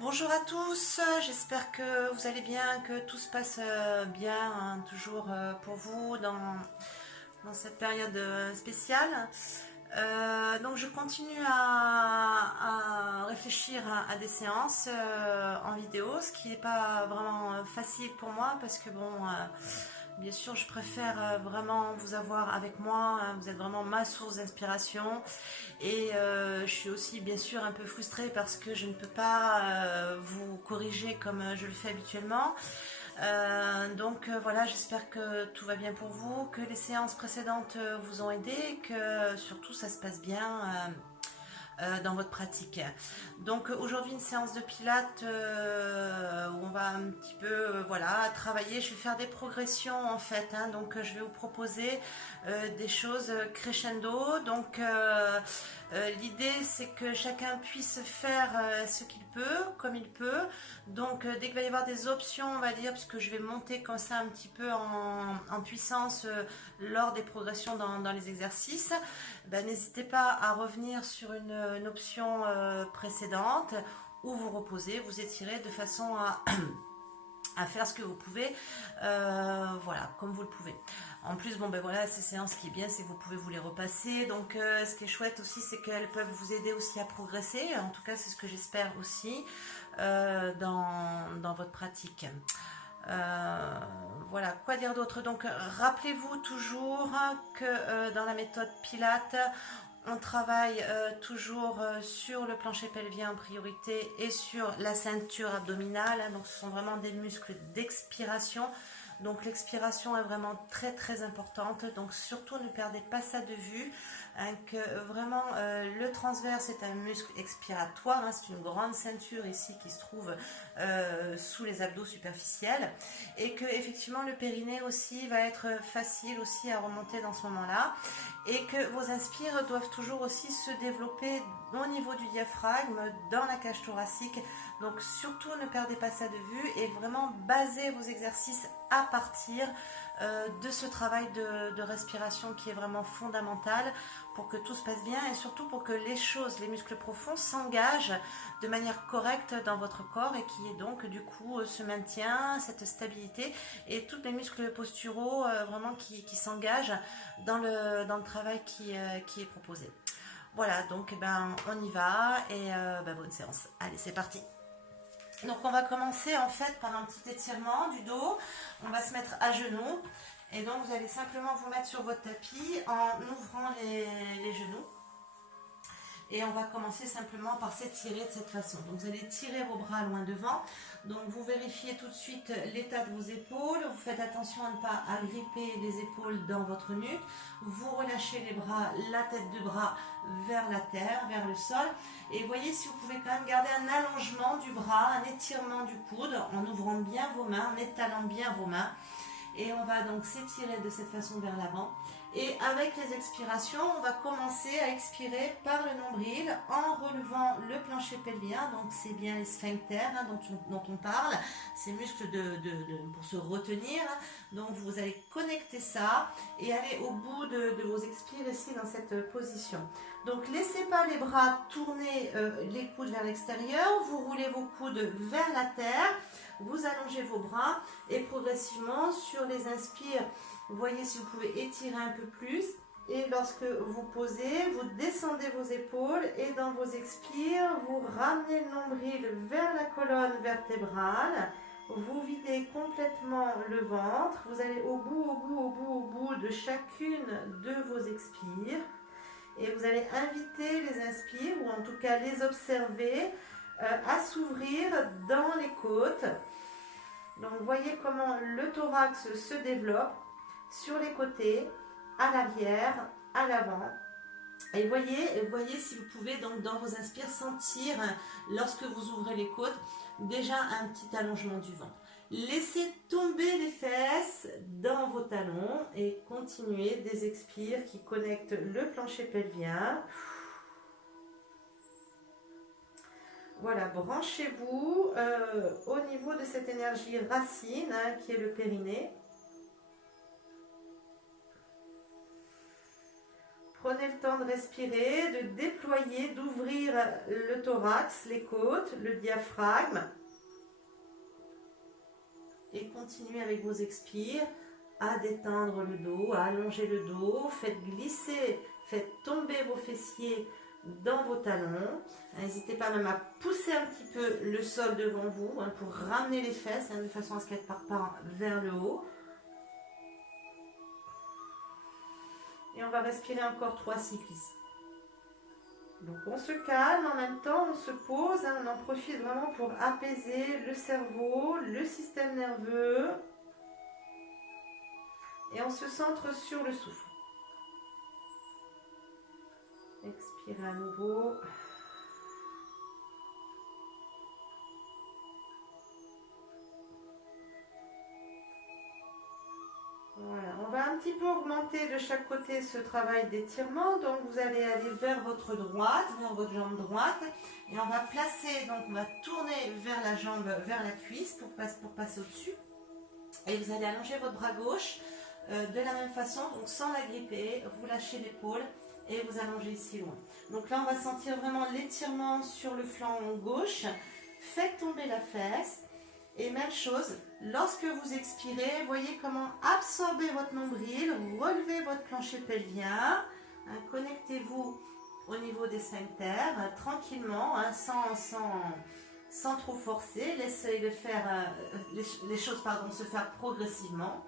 Bonjour à tous, j'espère que vous allez bien, que tout se passe bien, hein, toujours pour vous dans cette période spéciale. Donc je continue à réfléchir à des séances en vidéo, ce qui n'est pas vraiment facile pour moi parce que bon, bien sûr je préfère vraiment vous avoir avec moi, hein, vous êtes vraiment ma source d'inspiration. Et je suis aussi bien sûr un peu frustrée parce que je ne peux pas vous corriger comme je le fais habituellement. Donc voilà, j'espère que tout va bien pour vous, que les séances précédentes vous ont aidé, que surtout ça se passe bien dans votre pratique. Donc aujourd'hui une séance de pilates où on va un petit peu voilà travailler. Je vais faire des progressions en fait, hein. Donc je vais vous proposer des choses crescendo. Donc l'idée c'est que chacun puisse faire ce qu'il peut, comme il peut. Donc dès qu'il va y avoir des options, on va dire, puisque je vais monter comme ça un petit peu en puissance lors des progressions dans les exercices, ben, n'hésitez pas à revenir sur une option précédente ou vous reposer, vous étirer de façon à faire ce que vous pouvez, voilà, comme vous le pouvez. En plus, bon ben voilà, ces séances, ce qui est bien, c'est que vous pouvez vous les repasser. Donc, ce qui est chouette aussi, c'est qu'elles peuvent vous aider aussi à progresser. En tout cas, c'est ce que j'espère aussi dans votre pratique. Voilà, quoi dire d'autre? Donc, rappelez-vous toujours que dans la méthode Pilates, on travaille toujours sur le plancher pelvien en priorité et sur la ceinture abdominale. Donc, ce sont vraiment des muscles d'expiration. Donc, l'expiration est vraiment très très importante. Donc, surtout ne perdez pas ça de vue, hein, que vraiment le transverse est un muscle expiratoire, hein. C'est une grande ceinture ici qui se trouve sous les abdos superficiels, et que effectivement le périnée aussi va être facile aussi à remonter dans ce moment-là, et que vos inspires doivent toujours aussi se développer au niveau du diaphragme, dans la cage thoracique. Donc surtout ne perdez pas ça de vue et vraiment basez vos exercices à partir de ce travail de respiration qui est vraiment fondamental pour que tout se passe bien et surtout pour que les choses, les muscles profonds s'engagent de manière correcte dans votre corps et qui est donc du coup ce maintien, cette stabilité et tous les muscles posturaux vraiment qui s'engagent dans le travail qui est proposé. Voilà, donc ben, on y va et ben, bonne séance. Allez, c'est parti. Donc on va commencer en fait par un petit étirement du dos. On va se mettre à genoux et donc vous allez simplement vous mettre sur votre tapis en ouvrant les genoux. Et on va commencer simplement par s'étirer de cette façon. Donc vous allez tirer vos bras loin devant. Donc vous vérifiez tout de suite l'état de vos épaules. Vous faites attention à ne pas agripper les épaules dans votre nuque. Vous relâchez les bras, la tête de bras vers la terre, vers le sol. Et voyez si vous pouvez quand même garder un allongement du bras, un étirement du coude en ouvrant bien vos mains, en étalant bien vos mains. Et on va donc s'étirer de cette façon vers l'avant. Et avec les expirations, on va commencer à expirer par le nombril en relevant le plancher pelvien. Donc c'est bien les sphincters hein, dont on parle, ces muscles pour se retenir. Donc vous allez connecter ça et aller au bout de vos expires ici dans cette position. Donc laissez pas les bras tourner les coudes vers l'extérieur, vous roulez vos coudes vers la terre, vous allongez vos bras et progressivement sur les inspires, voyez si vous pouvez étirer un peu plus. Et lorsque vous posez, vous descendez vos épaules et dans vos expires, vous ramenez le nombril vers la colonne vertébrale. Vous videz complètement le ventre. Vous allez au bout de chacune de vos expires. Et vous allez inviter les inspires, ou en tout cas les observer, à s'ouvrir dans les côtes. Donc voyez comment le thorax se développe sur les côtés, à l'arrière, à l'avant. Et voyez si vous pouvez donc dans vos inspires sentir, lorsque vous ouvrez les côtes, déjà un petit allongement du ventre. Laissez tomber les fesses dans vos talons et continuez des expires qui connectent le plancher pelvien. Voilà, branchez-vous au niveau de cette énergie racine hein, qui est le périnée. prenez le temps de respirer, de déployer, d'ouvrir le thorax, les côtes, le diaphragme. Et continuez avec vos expires à détendre le dos, à allonger le dos. Faites glisser, faites tomber vos fessiers dans vos talons. N'hésitez pas même à pousser un petit peu le sol devant vous pour ramener les fesses de façon à ce qu'elles ne partent pas vers le haut. Et on va respirer encore 3 cycles ici. Donc on se calme, en même temps on se pose, on en profite vraiment pour apaiser le cerveau, le système nerveux. Et on se centre sur le souffle. Expirez à nouveau. Voilà, on va un petit peu augmenter de chaque côté ce travail d'étirement. Donc vous allez aller vers votre droite, vers votre jambe droite. Et on va placer, donc on va tourner vers la jambe, vers la cuisse pour passer au-dessus. Et vous allez allonger votre bras gauche de la même façon, donc sans la gripper. Vous lâchez l'épaule et vous allongez ici loin. Donc là on va sentir vraiment l'étirement sur le flanc gauche. Faites tomber la fesse. Et même chose, lorsque vous expirez, voyez comment absorber votre nombril, relevez votre plancher pelvien, connectez-vous au niveau des sphincters, tranquillement, sans trop forcer, laissez les choses se faire progressivement.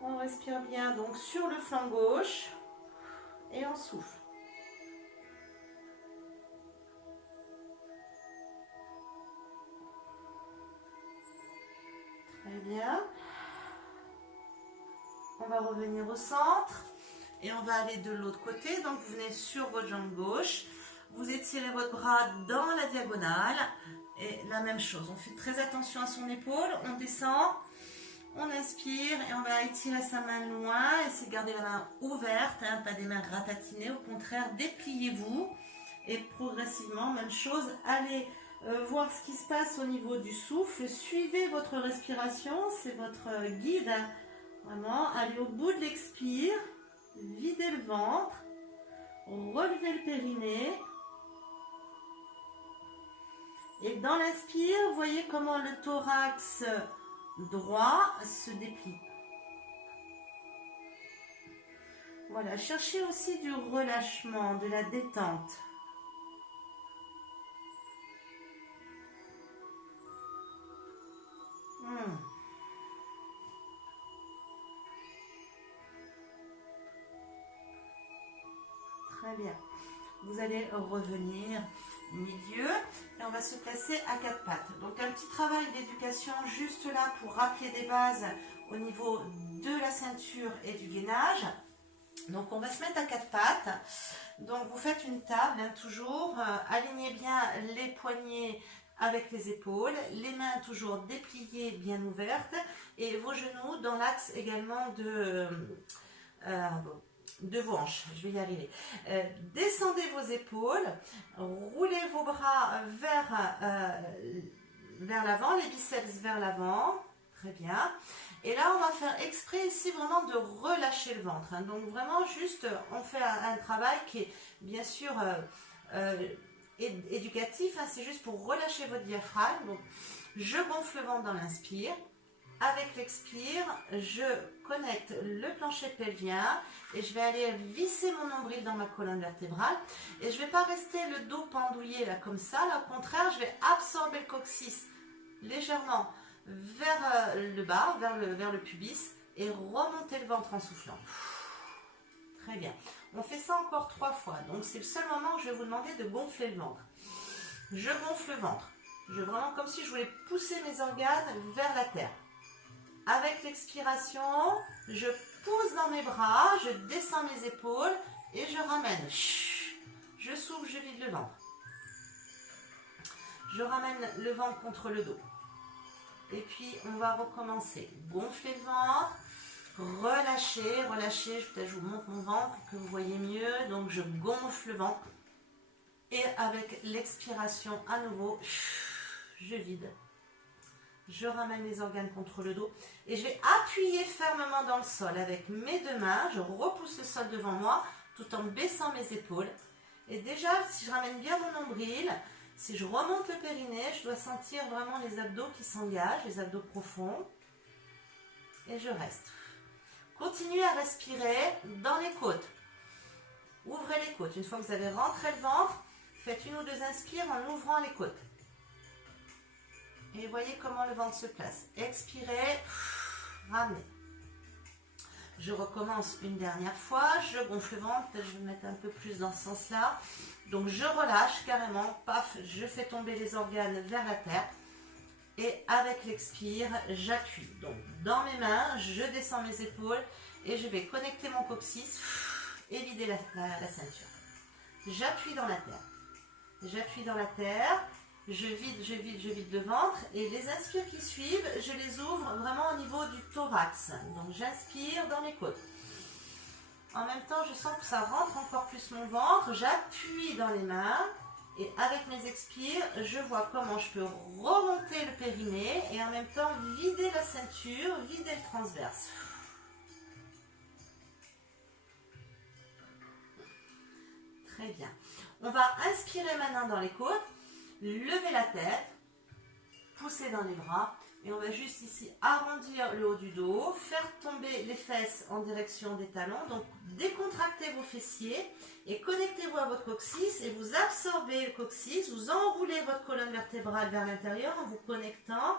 On respire bien donc sur le flanc gauche et on souffle. Très bien. On va revenir au centre et on va aller de l'autre côté. Donc vous venez sur votre jambe gauche, vous étirez votre bras dans la diagonale et la même chose. On fait très attention à son épaule, on descend, on inspire et on va étirer sa main loin. Essayez de garder la main ouverte, pas des mains ratatinées. Au contraire, dépliez-vous et progressivement, même chose, allez voir ce qui se passe au niveau du souffle. Suivez votre respiration, c'est votre guide. Vraiment, allez au bout de l'expire, videz le ventre, relevez le périnée. Et dans l'inspire, voyez comment le thorax droit se déplie. Voilà, cherchez aussi du relâchement, de la détente. Très bien. Vous allez revenir milieu et on va se placer à 4 pattes. Donc un petit travail d'éducation juste là pour rappeler des bases au niveau de la ceinture et du gainage. Donc on va se mettre à 4 pattes. Donc vous faites une table, toujours. Alignez bien les poignets avec les épaules, les mains toujours dépliées, bien ouvertes, et vos genoux dans l'axe également de vos hanches. Je vais y arriver. Descendez vos épaules, roulez vos bras vers l'avant, les biceps vers l'avant. Très bien. Et là, on va faire exprès ici vraiment de relâcher le ventre. Donc vraiment juste, on fait un travail qui est bien sûr éducatif. C'est juste pour relâcher votre diaphragme. Donc, je gonfle le ventre dans l'inspire. Avec l'expire, je connecte le plancher pelvien et je vais aller visser mon nombril dans ma colonne vertébrale. Et je ne vais pas rester le dos pendouillé là comme ça. Là, au contraire, je vais absorber le coccyx légèrement vers le bas, vers le pubis et remonter le ventre en soufflant. Très bien. On fait ça encore 3 fois. Donc c'est le seul moment où je vais vous demander de gonfler le ventre. Je gonfle le ventre. Vraiment comme si je voulais pousser mes organes vers la terre. Avec l'expiration, je pousse dans mes bras, je descends mes épaules et je ramène. Je souffle, je vide le ventre. Je ramène le ventre contre le dos. Et puis, on va recommencer. Gonfler le ventre, relâcher, relâcher. Je vous montre mon ventre pour que vous voyez mieux. Donc, je gonfle le ventre. Et avec l'expiration à nouveau, je vide. Je ramène les organes contre le dos et je vais appuyer fermement dans le sol avec mes deux mains. Je repousse le sol devant moi tout en baissant mes épaules. Et déjà, si je ramène bien mon nombril, si je remonte le périnée, je dois sentir vraiment les abdos qui s'engagent, les abdos profonds. Et je reste. Continuez à respirer dans les côtes. Ouvrez les côtes. Une fois que vous avez rentré le ventre, faites une ou deux inspires en ouvrant les côtes. Et voyez comment le ventre se place. Expirez, ramenez. Je recommence une dernière fois. Je gonfle le ventre. Peut-être je vais me mettre un peu plus dans ce sens-là. Donc je relâche carrément. Paf, je fais tomber les organes vers la terre. Et avec l'expire, j'appuie. Donc dans mes mains, je descends mes épaules et je vais connecter mon coccyx et vider la ceinture. J'appuie dans la terre. J'appuie dans la terre. Je vide le ventre et les inspires qui suivent, je les ouvre vraiment au niveau du thorax. Donc j'inspire dans mes côtes. En même temps, je sens que ça rentre encore plus mon ventre. J'appuie dans les mains et avec mes expires, je vois comment je peux remonter le périnée et en même temps vider la ceinture, vider le transverse. Très bien. On va inspirer maintenant dans les côtes. Levez la tête, poussez dans les bras et on va juste ici arrondir le haut du dos, faire tomber les fesses en direction des talons. Donc décontractez vos fessiers et connectez-vous à votre coccyx et vous absorbez le coccyx, vous enroulez votre colonne vertébrale vers l'intérieur en vous connectant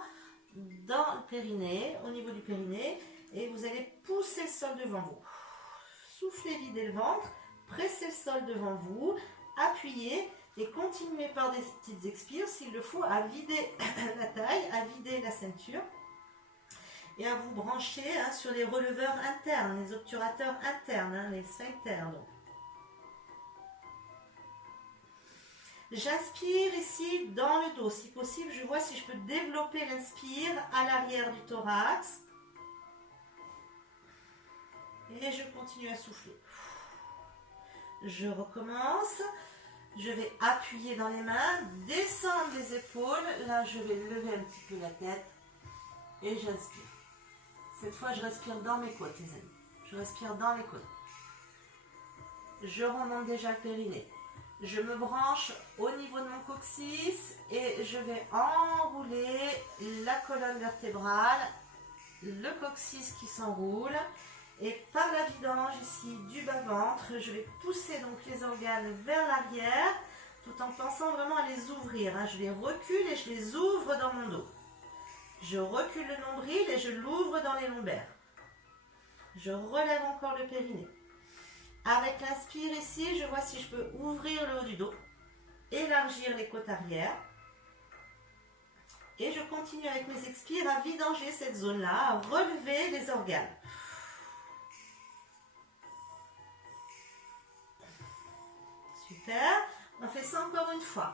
dans le périnée, au niveau du périnée et vous allez pousser le sol devant vous. Soufflez, videz le ventre, pressez le sol devant vous, appuyez. Et continuez par des petites expires, s'il le faut, à vider la taille, à vider la ceinture et à vous brancher sur les releveurs internes, les obturateurs internes, les sphincters. J'inspire ici dans le dos. Si possible, je vois si je peux développer l'inspire à l'arrière du thorax. Et je continue à souffler. Je recommence. Je vais appuyer dans les mains, descendre les épaules. Là, je vais lever un petit peu la tête et j'inspire. Cette fois, je respire dans mes côtes, les amis. Je respire dans les côtes. Je remonte déjà le périnée. Je me branche au niveau de mon coccyx et je vais enrouler la colonne vertébrale, le coccyx qui s'enroule. Et par la vidange ici du bas-ventre, je vais pousser donc les organes vers l'arrière tout en pensant vraiment à les ouvrir. Je les recule et je les ouvre dans mon dos. Je recule le nombril et je l'ouvre dans les lombaires. Je relève encore le périnée. Avec l'inspire ici, je vois si je peux ouvrir le haut du dos, élargir les côtes arrière. Et je continue avec mes expires à vidanger cette zone-là, à relever les organes. Super, on fait ça encore une fois.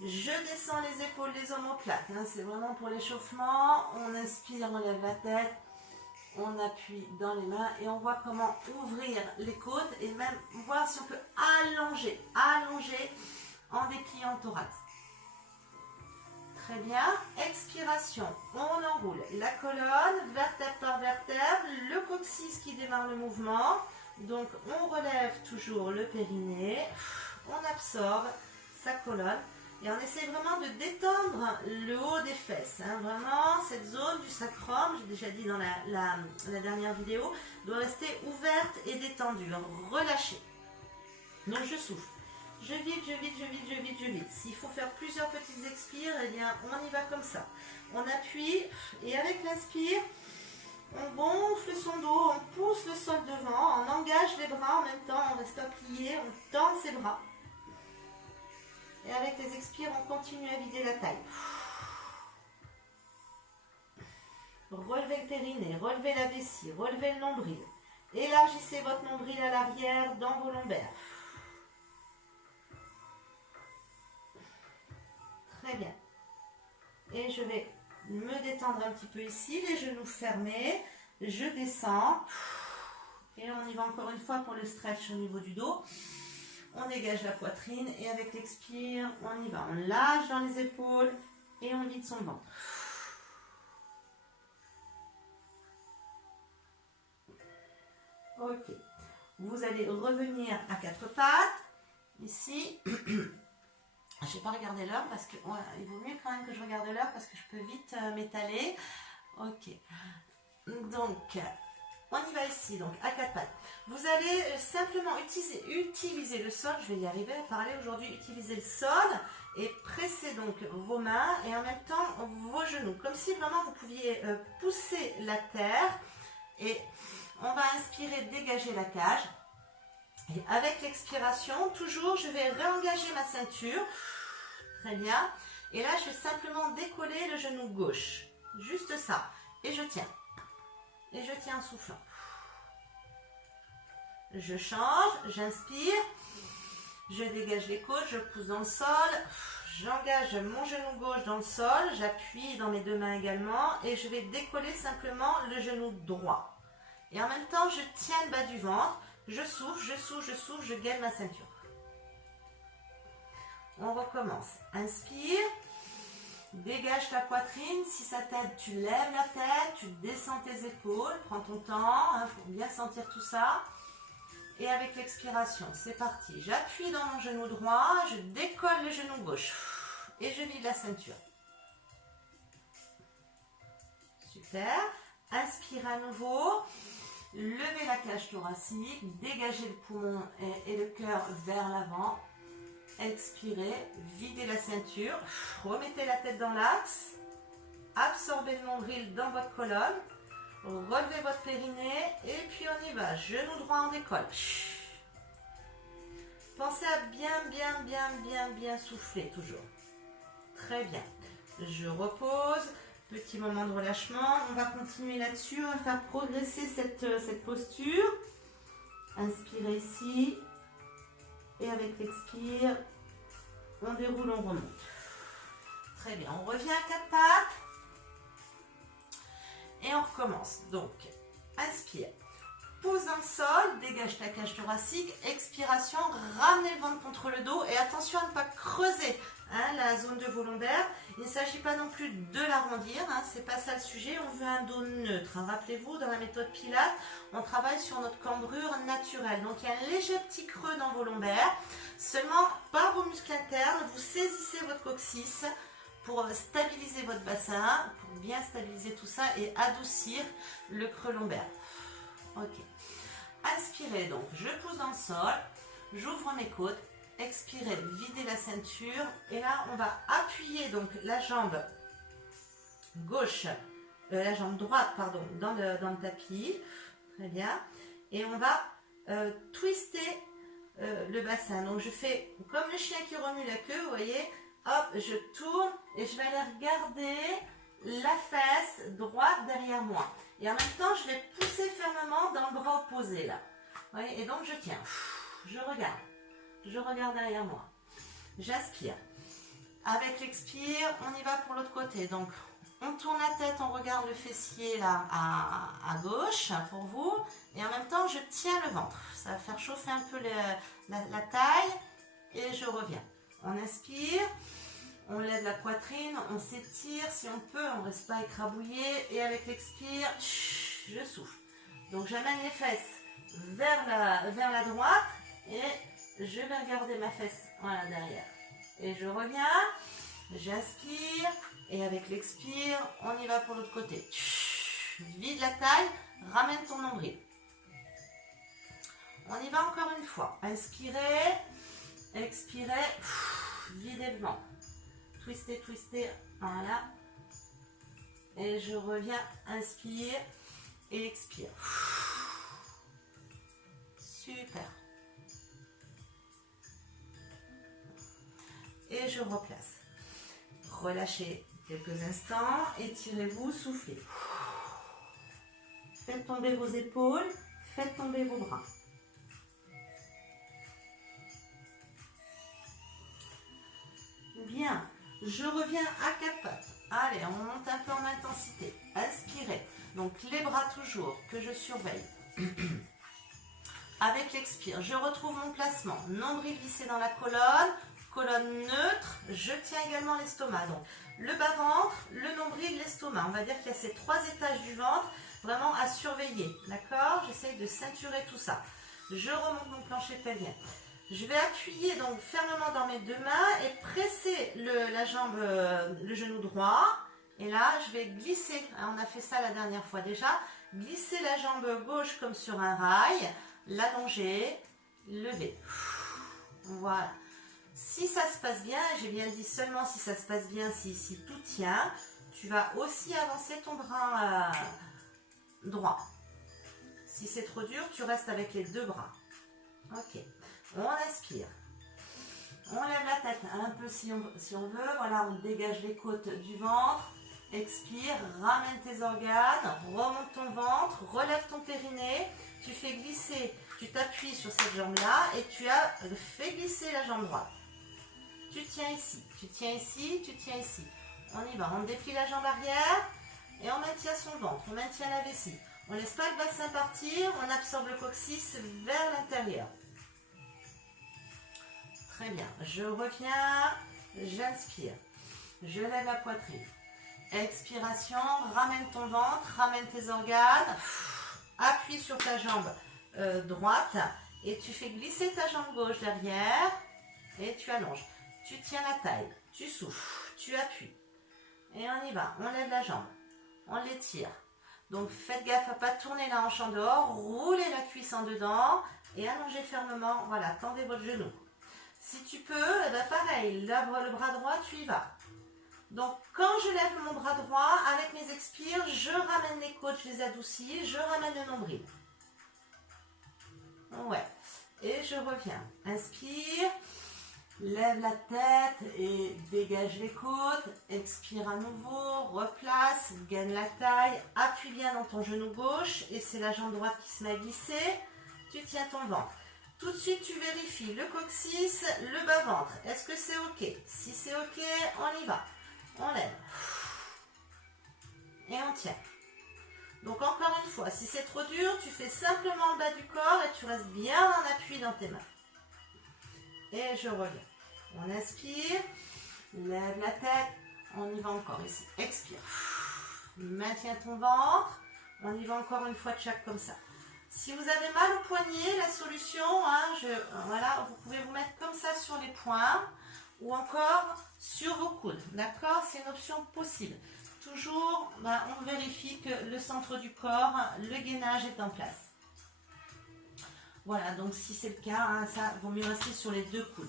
Je descends les épaules, les omoplates. C'est vraiment pour l'échauffement. On inspire, on lève la tête. On appuie dans les mains et on voit comment ouvrir les côtes et même voir si on peut allonger en dépliant le thorax. Très bien. Expiration. On enroule la colonne, vertèbre par vertèbre, le coccyx qui démarre le mouvement. Donc on relève toujours le périnée. On absorbe sa colonne et on essaie vraiment de détendre le haut des fesses. Vraiment, cette zone du sacrum, j'ai déjà dit dans la dernière vidéo, doit rester ouverte et détendue, relâchée. Donc je souffle. Je vide, je vide, je vide, je vide, je vide. S'il faut faire plusieurs petites expires, eh bien on y va comme ça. On appuie et avec l'inspire, on gonfle son dos, on pousse le sol devant, on engage les bras en même temps, on reste pas plié, on tend ses bras. Et avec les expires, on continue à vider la taille. Relevez le périnée, relevez la vessie, relevez le nombril. Élargissez votre nombril à l'arrière dans vos lombaires. Très bien. Et je vais me détendre un petit peu ici, les genoux fermés. Je descends. Et on y va encore une fois pour le stretch au niveau du dos. On dégage la poitrine et avec l'expire, on y va. On lâche dans les épaules et on vide son ventre. Ok. Vous allez revenir à quatre pattes. Ici. Je n'ai pas regardé l'heure parce que il vaut mieux quand même que je regarde l'heure parce que je peux vite m'étaler. Ok. Donc, on y va ici, donc à quatre pattes. Vous allez simplement utiliser le sol. Je vais y arriver à parler aujourd'hui. Utiliser le sol et presser donc vos mains et en même temps vos genoux. Comme si vraiment vous pouviez pousser la terre. Et on va inspirer, dégager la cage. Et avec l'expiration, toujours, je vais réengager ma ceinture. Très bien. Et là, je vais simplement décoller le genou gauche. Juste ça. Et je tiens. Et je tiens en soufflant. Je change, j'inspire. Je dégage les côtes, je pousse dans le sol. J'engage mon genou gauche dans le sol. J'appuie dans mes deux mains également. Et je vais décoller simplement le genou droit. Et en même temps, je tiens le bas du ventre. Je souffle, je souffle, je souffle, je gaine ma ceinture. On recommence. Inspire. Dégage ta poitrine. Si ça t'aide, tu lèves la tête, tu descends tes épaules. Prends ton temps pour bien sentir tout ça. Et avec l'expiration, c'est parti. J'appuie dans mon genou droit, je décolle le genou gauche. Et je vide la ceinture. Super. Inspire à nouveau. Levez la cage thoracique, dégagez le poumon et le cœur vers l'avant. Expirez, videz la ceinture, remettez la tête dans l'axe, absorbez le nombril dans votre colonne, relevez votre périnée et puis on y va. Genou droit en décolle. Pensez à bien souffler toujours. Très bien. Je repose. Petit moment de relâchement, on va continuer là-dessus, on va faire progresser cette posture. Inspirez ici et avec l'expire, on déroule, on remonte. Très bien, on revient à quatre pattes et on recommence. Donc, inspire, pose dans le sol, dégage ta cage thoracique, expiration, ramenez le ventre contre le dos et attention à ne pas creuser la zone de vos lombaires. Il ne s'agit pas non plus de l'arrondir, c'est pas ça le sujet, on veut un dos neutre. Rappelez-vous, dans la méthode Pilates, on travaille sur notre cambrure naturelle. Donc il y a un léger petit creux dans vos lombaires. Seulement, par vos muscles internes, vous saisissez votre coccyx pour stabiliser votre bassin, pour bien stabiliser tout ça et adoucir le creux lombaire. Ok. Inspirez donc, je pousse dans le sol, j'ouvre mes côtes. Expirez, videz la ceinture et là on va appuyer donc la jambe gauche, la jambe droite pardon, dans le tapis, très bien, et on va twister le bassin. Donc je fais comme le chien qui remue la queue, vous voyez, hop, je tourne et je vais aller regarder la fesse droite derrière moi. Et en même temps je vais pousser fermement dans le bras opposé là. Vous voyez, et donc je tiens, je regarde. Je regarde derrière moi. J'inspire. Avec l'expire, on y va pour l'autre côté. Donc, on tourne la tête, on regarde le fessier là à gauche pour vous. Et en même temps, je tiens le ventre. Ça va faire chauffer un peu la taille. Et je reviens. On inspire. On lève la poitrine. On s'étire si on peut. On ne reste pas écrabouillé. Et avec l'expire, je souffle. Donc, j'amène les fesses vers la droite. Et je vais regarder ma fesse, voilà, derrière. Et je reviens, j'inspire, et avec l'expire, on y va pour l'autre côté. Vide la taille, ramène ton nombril. On y va encore une fois. Inspirez, expirez, videz le ventre. Twistez, twistez, voilà. Et je reviens, inspire et expire. Super. Et je replace. Relâchez quelques instants, étirez-vous, soufflez. Faites tomber vos épaules, faites tomber vos bras. Bien, je reviens à quatre pattes. Allez, on monte un peu en intensité. Inspirez. Donc les bras toujours, que je surveille. Avec l'expire, je retrouve mon placement. Nombril vissé dans la colonne. Colonne neutre, je tiens également l'estomac. Donc, le bas-ventre, le nombril, l'estomac. On va dire qu'il y a ces trois étages du ventre. vraiment à surveiller, d'accord? J'essaye de ceinturer tout ça. Je remonte mon plancher pelvien. Je vais appuyer donc fermement dans mes deux mains et presser la jambe, le genou droit. Et là, je vais glisser, on a fait ça la dernière fois déjà, glisser la jambe gauche comme sur un rail, l'allonger, lever. Voilà. Si ça se passe bien, j'ai bien dit seulement si ça se passe bien, si tout tient, tu vas aussi avancer ton bras droit. Si c'est trop dur, tu restes avec les deux bras. Ok. On inspire. On lève la tête un peu si on veut. Voilà, on dégage les côtes du ventre. Expire, ramène tes organes, remonte ton ventre, relève ton périnée. Tu fais glisser, tu t'appuies sur cette jambe-là et tu as fait glisser la jambe droite. Tu tiens ici, tu tiens ici, tu tiens ici. On y va, on déplie la jambe arrière et on maintient son ventre, on maintient la vessie. On ne laisse pas le bassin partir, on absorbe le coccyx vers l'intérieur. Très bien, je reviens, j'inspire, je lève la poitrine. Expiration, ramène ton ventre, ramène tes organes, appuie sur ta jambe droite et tu fais glisser ta jambe gauche derrière et tu allonges. Tu tiens la taille, tu souffles, tu appuies et on y va, on lève la jambe, on l'étire. Donc faites gaffe à ne pas tourner la hanche en dehors, roulez la cuisse en dedans et allongez fermement, voilà, tendez votre genou. Si tu peux, eh ben pareil, le bras droit, tu y vas. Donc quand je lève mon bras droit, avec mes expires, je ramène les côtes, je les adoucis, je ramène le nombril. Ouais, et je reviens. Inspire, lève la tête et dégage les côtes. Expire à nouveau, replace, gagne la taille, appuie bien dans ton genou gauche et c'est la jambe droite qui se met à glisser. Tu tiens ton ventre. Tout de suite, tu vérifies le coccyx, le bas-ventre. Est-ce que c'est OK? Si c'est OK, on y va. On lève. Et on tient. Donc encore une fois, si c'est trop dur, tu fais simplement le bas du corps et tu restes bien en appui dans tes mains. Et je reviens. On inspire, lève la tête, on y va encore ici. Expire. Maintiens ton ventre, on y va encore une fois de chaque comme ça. Si vous avez mal au poignet, la solution, voilà, vous pouvez vous mettre comme ça sur les poings ou encore sur vos coudes. D'accord? C'est une option possible. Toujours, on vérifie que le centre du corps, le gainage est en place. Voilà, donc si c'est le cas, ça vaut mieux rester sur les deux coudes.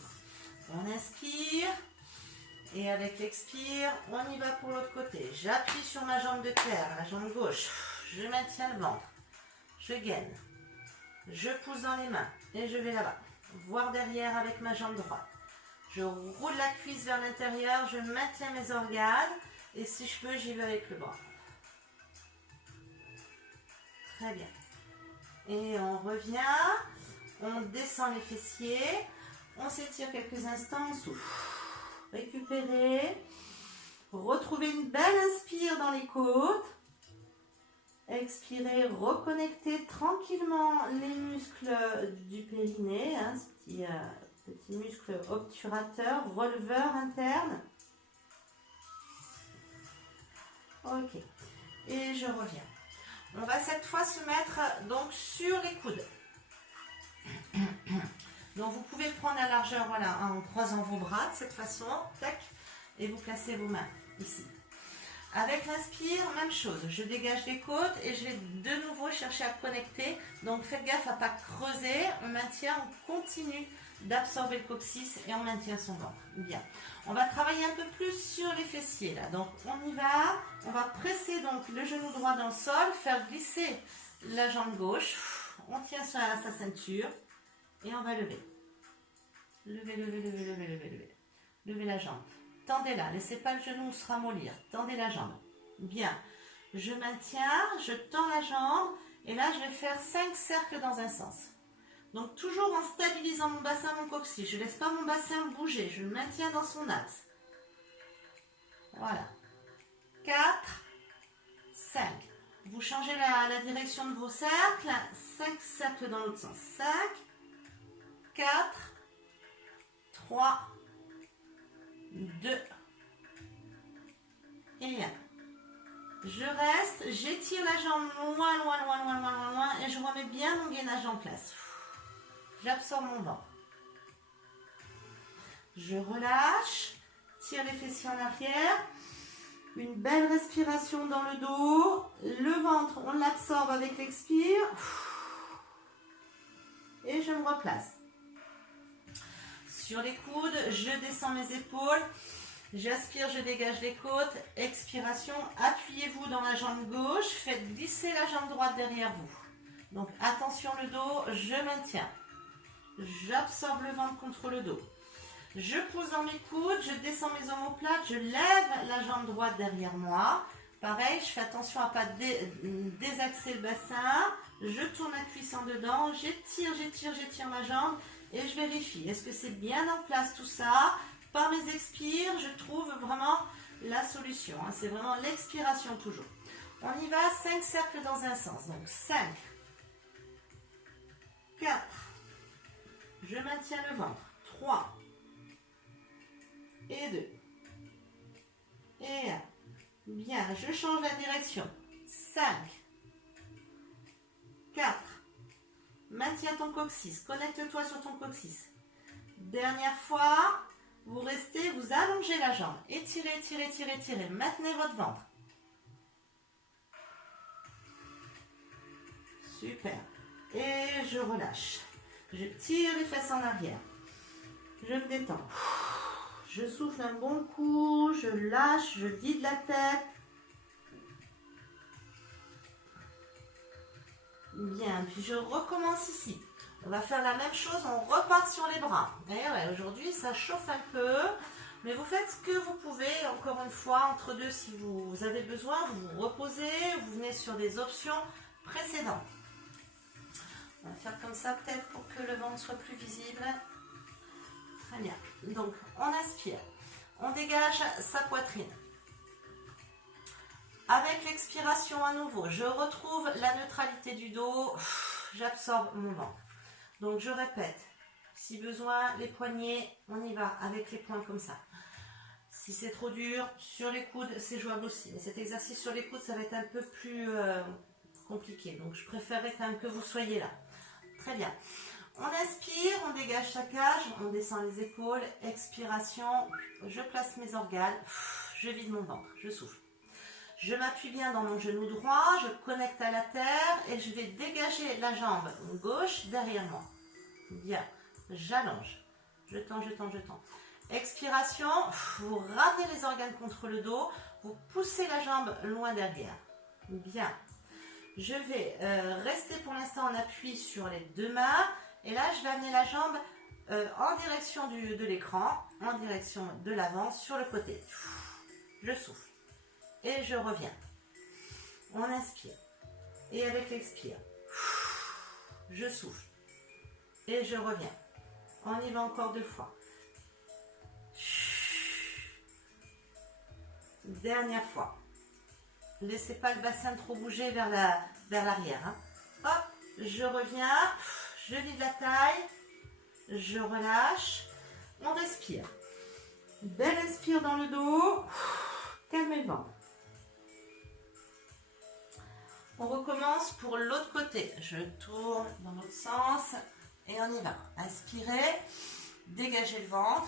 On inspire et avec l'expire, on y va pour l'autre côté. J'appuie sur ma jambe de terre, la jambe gauche. Je maintiens le ventre. Je gaine, je pousse dans les mains et je vais là-bas, voir derrière avec ma jambe droite. Je roule la cuisse vers l'intérieur, je maintiens mes organes et si je peux, j'y vais avec le bras. Très bien. Et on revient, on descend les fessiers, on s'étire quelques instants, on souffle. Récupérer, retrouver une belle inspire dans les côtes. Expirez, reconnectez tranquillement les muscles du périnée, ce petit muscle obturateur, releveur interne. Ok, et je reviens. On va cette fois se mettre donc sur les coudes. Donc vous pouvez prendre la largeur, voilà, en croisant vos bras de cette façon, tac, et vous placez vos mains ici. Avec l'inspire, même chose, je dégage les côtes et je vais de nouveau chercher à connecter. Donc faites gaffe à ne pas creuser, on maintient, on continue d'absorber le coccyx et on maintient son ventre. Bien, on va travailler un peu plus sur les fessiers là. Donc on y va, on va presser donc le genou droit dans le sol, faire glisser la jambe gauche. On tient sa ceinture et on va lever. Lever, lever, lever, lever, lever, lever. Levez la jambe. Tendez-la, laissez pas le genou se ramollir. Tendez la jambe. Bien. Je maintiens, je tends la jambe. Et là, je vais faire 5 cercles dans un sens. Donc, toujours en stabilisant mon bassin, mon coccyx. Je ne laisse pas mon bassin bouger. Je le maintiens dans son axe. Voilà. 4, 5. Vous changez la direction de vos cercles. 5 cercles dans l'autre sens. 5, 4, 3, 2 et 1. Je reste, j'étire la jambe loin, loin, loin, loin, loin, loin, loin, et je remets bien mon gainage en place. J'absorbe mon ventre. Je relâche, tire les fessiers en arrière. Une belle respiration dans le dos. Le ventre, on l'absorbe avec l'expire. Et je me replace. Sur les coudes, je descends mes épaules. J'aspire, je dégage les côtes. Expiration, appuyez-vous dans la jambe gauche. Faites glisser la jambe droite derrière vous. Donc attention le dos, je maintiens. J'absorbe le ventre contre le dos. Je pousse dans mes coudes, je descends mes omoplates, je lève la jambe droite derrière moi. Pareil, je fais attention à ne pas désaxer le bassin. Je tourne la cuisse en dedans, j'étire ma jambe et je vérifie. Est-ce que c'est bien en place tout ça? Par mes expires, je trouve vraiment la solution. C'est vraiment l'expiration toujours. On y va, 5 cercles dans un sens. Donc 5, 4, je maintiens le ventre. 3, et 2, et 1. Bien, je change la direction. 5, 4, maintiens ton coccyx, connecte-toi sur ton coccyx. Dernière fois, vous restez, vous allongez la jambe. Étirez, étirez, étirez, étirez. Maintenez votre ventre. Super. Et je relâche. Je tire les fesses en arrière. Je me détends. Je souffle un bon coup, je lâche, je vide la tête. Bien, puis je recommence ici. On va faire la même chose, on repart sur les bras. Et ouais, aujourd'hui, ça chauffe un peu, mais vous faites ce que vous pouvez. Encore une fois, entre deux, si vous avez besoin, vous vous reposez, vous venez sur des options précédentes. On va faire comme ça peut-être pour que le ventre soit plus visible. Très bien. Donc, on inspire. On dégage sa poitrine. Avec l'expiration à nouveau, je retrouve la neutralité du dos. J'absorbe mon ventre. Donc, je répète. Si besoin, les poignets, on y va avec les poings comme ça. Si c'est trop dur, sur les coudes, c'est jouable aussi. Mais cet exercice sur les coudes, ça va être un peu plus compliqué. Donc, je préférerais quand même que vous soyez là. Très bien. On inspire, on dégage sa cage, on descend les épaules, expiration, je place mes organes, je vide mon ventre, je souffle. Je m'appuie bien dans mon genou droit, je connecte à la terre et je vais dégager la jambe gauche derrière moi. Bien, j'allonge, je tends, je tends, je tends. Expiration, vous ramenez les organes contre le dos, vous poussez la jambe loin derrière. Bien, je vais rester pour l'instant en appui sur les deux mains. Et là, je vais amener la jambe en direction de l'écran, en direction de l'avant, sur le côté. Je souffle. Et je reviens. On inspire. Et avec l'expire, je souffle. Et je reviens. On y va encore 2 fois. Dernière fois. Laissez pas le bassin trop bouger vers l'arrière. Hop, je reviens. Je vide la taille, je relâche, on respire. Belle inspire dans le dos, calmez le ventre. On recommence pour l'autre côté. Je tourne dans l'autre sens et on y va. Inspirez, dégagez le ventre,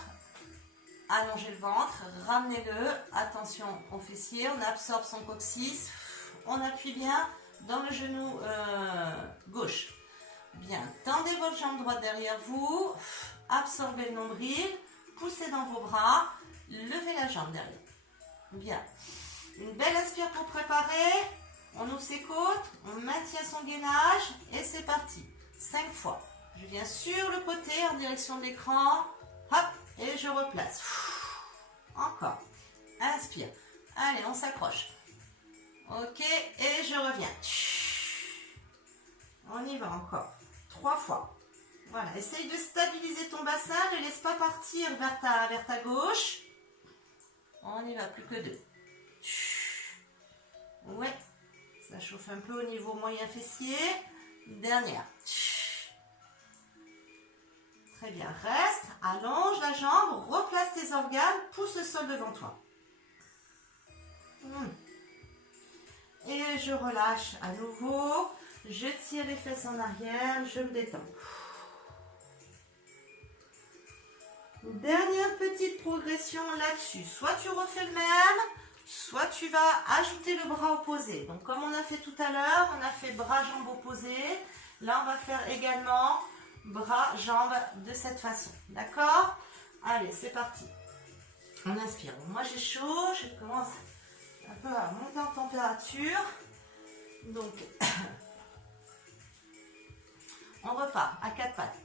allongez le ventre, ramenez-le. Attention au fessier, on absorbe son coccyx, on appuie bien dans le genou gauche. Bien, tendez votre jambe droite derrière vous, absorbez le nombril, poussez dans vos bras, levez la jambe derrière. Bien, une belle inspire pour préparer, on ouvre ses côtes, on maintient son gainage et c'est parti. 5 fois. Je viens sur le côté en direction de l'écran, hop, et je replace. Encore, inspire. Allez, on s'accroche. Ok, et je reviens. On y va encore. 3 fois. Voilà, essaye de stabiliser ton bassin, ne laisse pas partir vers ta gauche. On y va, plus que 2. Ouais, ça chauffe un peu au niveau moyen fessier. Dernière. Très bien, reste, allonge la jambe, replace tes organes, pousse le sol devant toi. Et je relâche à nouveau. Je tire les fesses en arrière, je me détends. Dernière petite progression là-dessus. Soit tu refais le même, soit tu vas ajouter le bras opposé. Donc comme on a fait tout à l'heure, on a fait bras-jambes opposés. Là, on va faire également bras-jambes de cette façon. D'accord? Allez, c'est parti. On inspire. Bon, moi, j'ai chaud. Je commence un peu à monter en température. Donc, on repart à quatre pattes.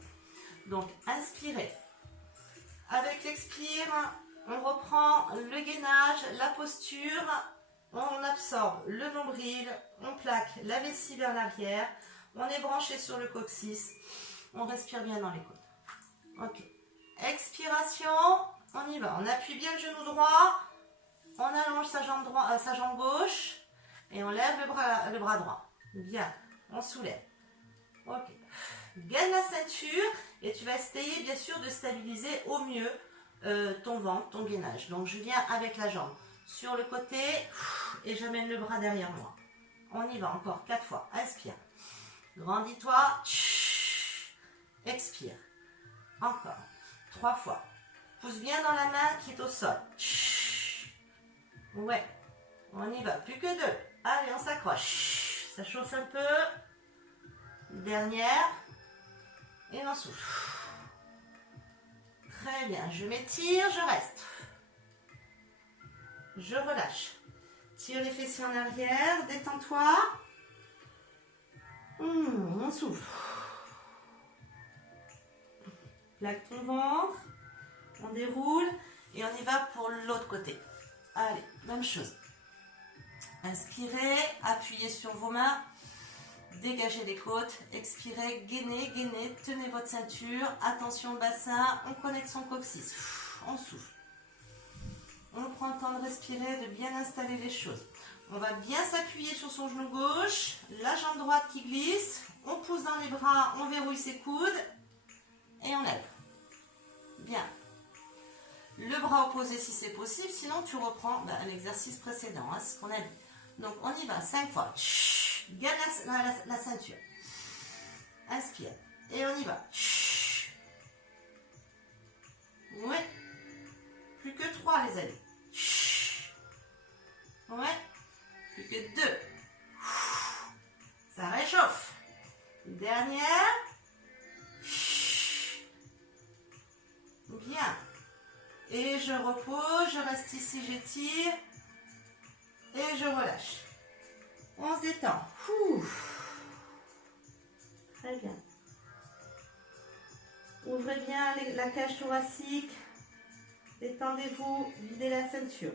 Donc, inspirez. Avec l'expire, on reprend le gainage, la posture, on absorbe le nombril, on plaque la vessie vers l'arrière, on est branché sur le coccyx, on respire bien dans les côtes. Ok. Expiration, on y va. On appuie bien le genou droit, on allonge sa jambe gauche et on lève le bras droit. Bien, on soulève. Ok. Gaine la ceinture et tu vas essayer bien sûr de stabiliser au mieux ton ventre, ton gainage. Donc je viens avec la jambe sur le côté et j'amène le bras derrière moi. On y va encore 4 fois. Inspire. Grandis-toi. Expire. Encore. 3 fois. Pousse bien dans la main qui est au sol. Ouais. On y va. Plus que 2. Allez, on s'accroche. Ça chauffe un peu. Dernière. Et on souffle. Très bien. Je m'étire, je reste. Je relâche. Tire les fessiers en arrière. Détends-toi. On souffle. Plaque ton ventre. On déroule. Et on y va pour l'autre côté. Allez, même chose. Inspirez. Appuyez sur vos mains. Dégagez les côtes, expirez, gainez, gainez, tenez votre ceinture, attention au bassin, on connecte son coccyx, on souffle. On prend le temps de respirer, de bien installer les choses. On va bien s'appuyer sur son genou gauche, la jambe droite qui glisse, on pousse dans les bras, on verrouille ses coudes et on lève. Bien. Le bras opposé si c'est possible, sinon tu reprends l'exercice précédent, hein, ce qu'on a dit. Donc on y va, 5 fois. Gagne la ceinture. Inspire. Et on y va. Ouais. Plus que 3 les amis. Ouais. Plus que 2. Ça réchauffe. Dernière. Bien. Et je repose, je reste ici, j'étire. Et je relâche. On se détend. Très bien. Ouvrez bien la cage thoracique. Détendez-vous. Videz la ceinture.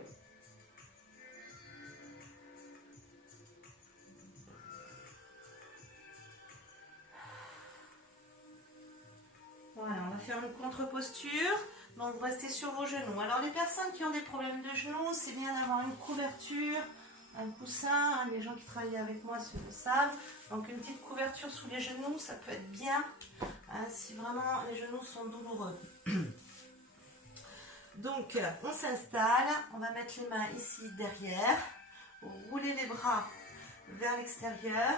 Voilà, on va faire une contre-posture. Donc, vous restez sur vos genoux. Alors, les personnes qui ont des problèmes de genoux, c'est bien d'avoir une couverture, un coussin. Les gens qui travaillent avec moi le savent. Donc, une petite couverture sous les genoux, ça peut être bien si vraiment les genoux sont douloureux. Donc, on s'installe. On va mettre les mains ici derrière. Rouler les bras vers l'extérieur.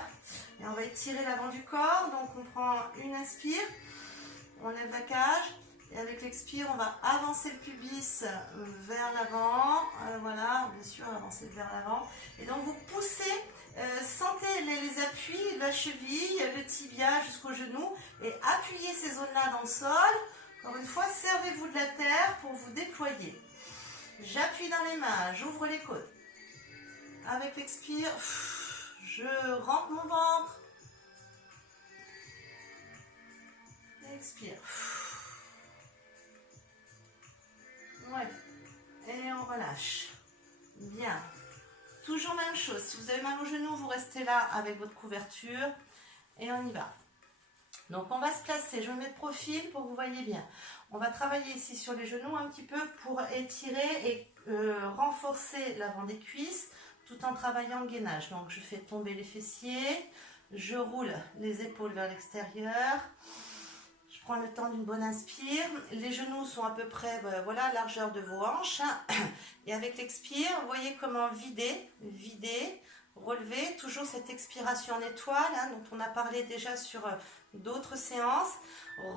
Et on va étirer l'avant du corps. Donc, on prend une inspire. On lève la cage. Et avec l'expire, on va avancer le pubis vers l'avant. Voilà, bien sûr, avancer vers l'avant. Et donc, vous poussez, sentez les appuis, la cheville, le tibia jusqu'au genou. Et appuyez ces zones-là dans le sol. Encore une fois, servez-vous de la terre pour vous déployer. J'appuie dans les mains, j'ouvre les côtes. Avec l'expire, je rentre mon ventre. Expire. Ouais. Et on relâche. Bien. Toujours même chose. Si vous avez mal au genou, vous restez là avec votre couverture. Et on y va. Donc on va se placer. Je me mets de profil pour que vous voyez bien. On va travailler ici sur les genoux un petit peu pour étirer et renforcer l'avant des cuisses tout en travaillant le gainage. Donc je fais tomber les fessiers. Je roule les épaules vers l'extérieur. Je prends le temps d'une bonne inspire. Les genoux sont à peu près, voilà, largeur de vos hanches. Et avec l'expire, vous voyez comment vider relevez, toujours cette expiration en étoile, hein, dont on a parlé déjà sur d'autres séances.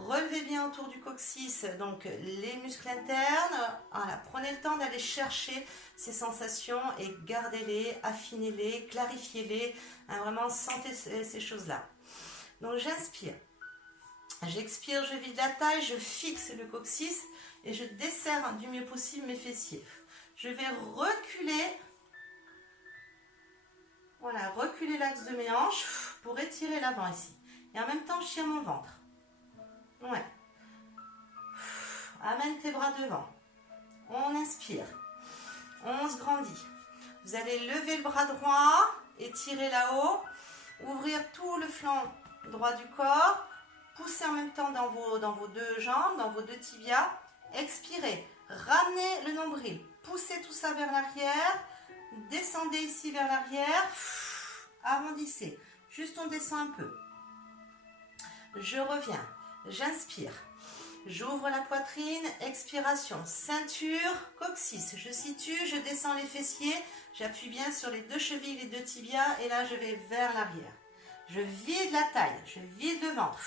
Relevez bien autour du coccyx, donc les muscles internes. Voilà, prenez le temps d'aller chercher ces sensations et gardez-les, affinez-les, clarifiez-les. Hein, vraiment, sentez ces choses-là. Donc j'inspire. J'expire, je vide la taille, je fixe le coccyx et je desserre du mieux possible mes fessiers. Je vais reculer, voilà, reculer l'axe de mes hanches pour étirer l'avant ici. Et en même temps, je tire mon ventre. Ouais. Amène tes bras devant. On inspire. On se grandit. Vous allez lever le bras droit, étirer là-haut, ouvrir tout le flanc droit du corps. Poussez en même temps dans vos deux jambes, dans vos deux tibias. Expirez. Ramenez le nombril. Poussez tout ça vers l'arrière. Descendez ici vers l'arrière. Arrondissez. Juste on descend un peu. Je reviens. J'inspire. J'ouvre la poitrine. Expiration. Ceinture, coccyx. Je situe, je descends les fessiers. J'appuie bien sur les deux chevilles, les deux tibias. Et là, je vais vers l'arrière. Je vide la taille. Je vide le ventre.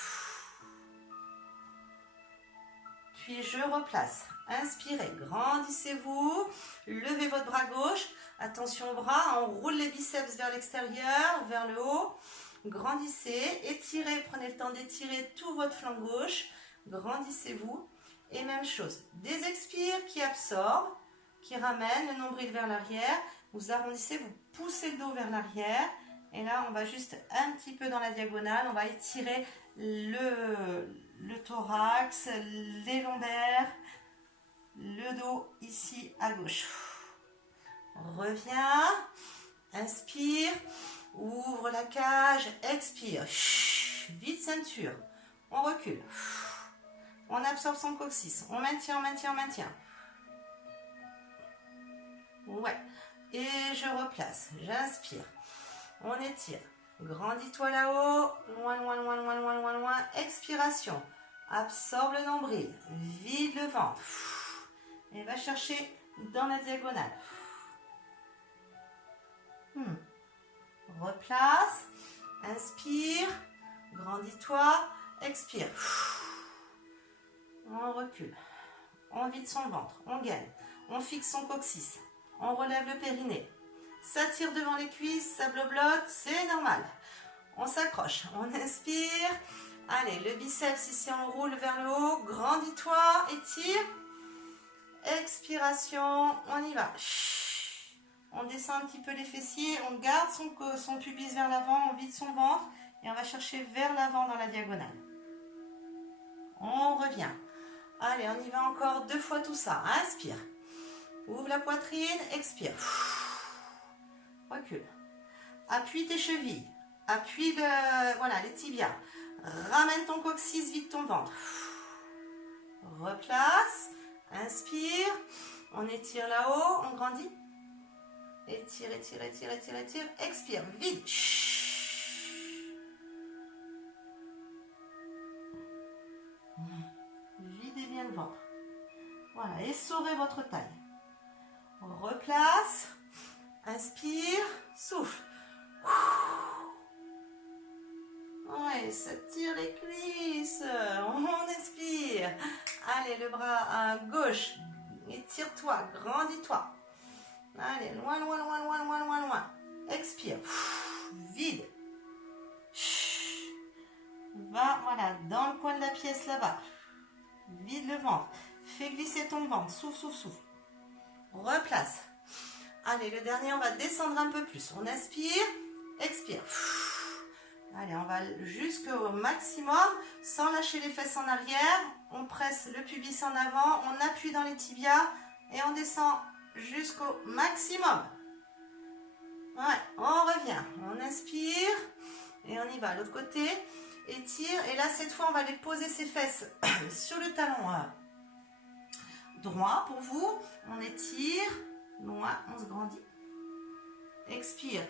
Puis je replace. Inspirez, grandissez-vous, levez votre bras gauche, attention aux bras, on roule les biceps vers l'extérieur, vers le haut, grandissez, étirez, prenez le temps d'étirer tout votre flanc gauche, grandissez-vous, et même chose, des expires qui absorbent, qui ramènent le nombril vers l'arrière, vous arrondissez, vous poussez le dos vers l'arrière, et là on va juste un petit peu dans la diagonale, on va étirer le thorax, les lombaires, le dos ici à gauche. Reviens, inspire, ouvre la cage, expire, vide ceinture, on recule, on absorbe son coccyx, on maintient, on maintient, on maintient. Ouais, et je replace, j'inspire, on étire. Grandis-toi là-haut, loin, loin, loin, loin, loin, loin, loin. Expiration. Absorbe le nombril. Vide le ventre. Et va chercher dans la diagonale. Replace. Inspire. Grandis-toi. Expire. On recule. On vide son ventre. On gagne. On fixe son coccyx. On relève le périnée. Ça tire devant les cuisses, ça bloblote, c'est normal. On s'accroche, on inspire. Allez, le biceps ici, on roule vers le haut. Grandis-toi, étire. Expiration, on y va. On descend un petit peu les fessiers, on garde son pubis vers l'avant, on vide son ventre et on va chercher vers l'avant dans la diagonale. On revient. Allez, on y va encore 2 fois tout ça. Inspire. Ouvre la poitrine, expire. Recule. Appuie tes chevilles. Appuie les tibias. Ramène ton coccyx, vide ton ventre. Replace. Inspire. On étire là-haut. On grandit. Étire, étire, étire, étire, étire. Expire. Vide. Videz bien le ventre. Voilà. Essorez votre taille. Replace. Inspire, souffle. Ouais, ça tire les cuisses. On expire. Allez, le bras à gauche. Étire-toi, grandis-toi. Allez, loin, loin, loin, loin, loin, loin, loin. Expire. Vide. Va, voilà, dans le coin de la pièce là-bas. Vide le ventre. Fais glisser ton ventre. Souffle, souffle, souffle. Replace. Allez, le dernier, on va descendre un peu plus. On inspire, expire. Allez, on va jusqu'au maximum, sans lâcher les fesses en arrière. On presse le pubis en avant, on appuie dans les tibias et on descend jusqu'au maximum. Ouais, on revient. On inspire et on y va. L'autre côté, étire. Et là, cette fois, on va aller poser ses fesses sur le talon droit pour vous. On étire. Loin, on se grandit. Expire.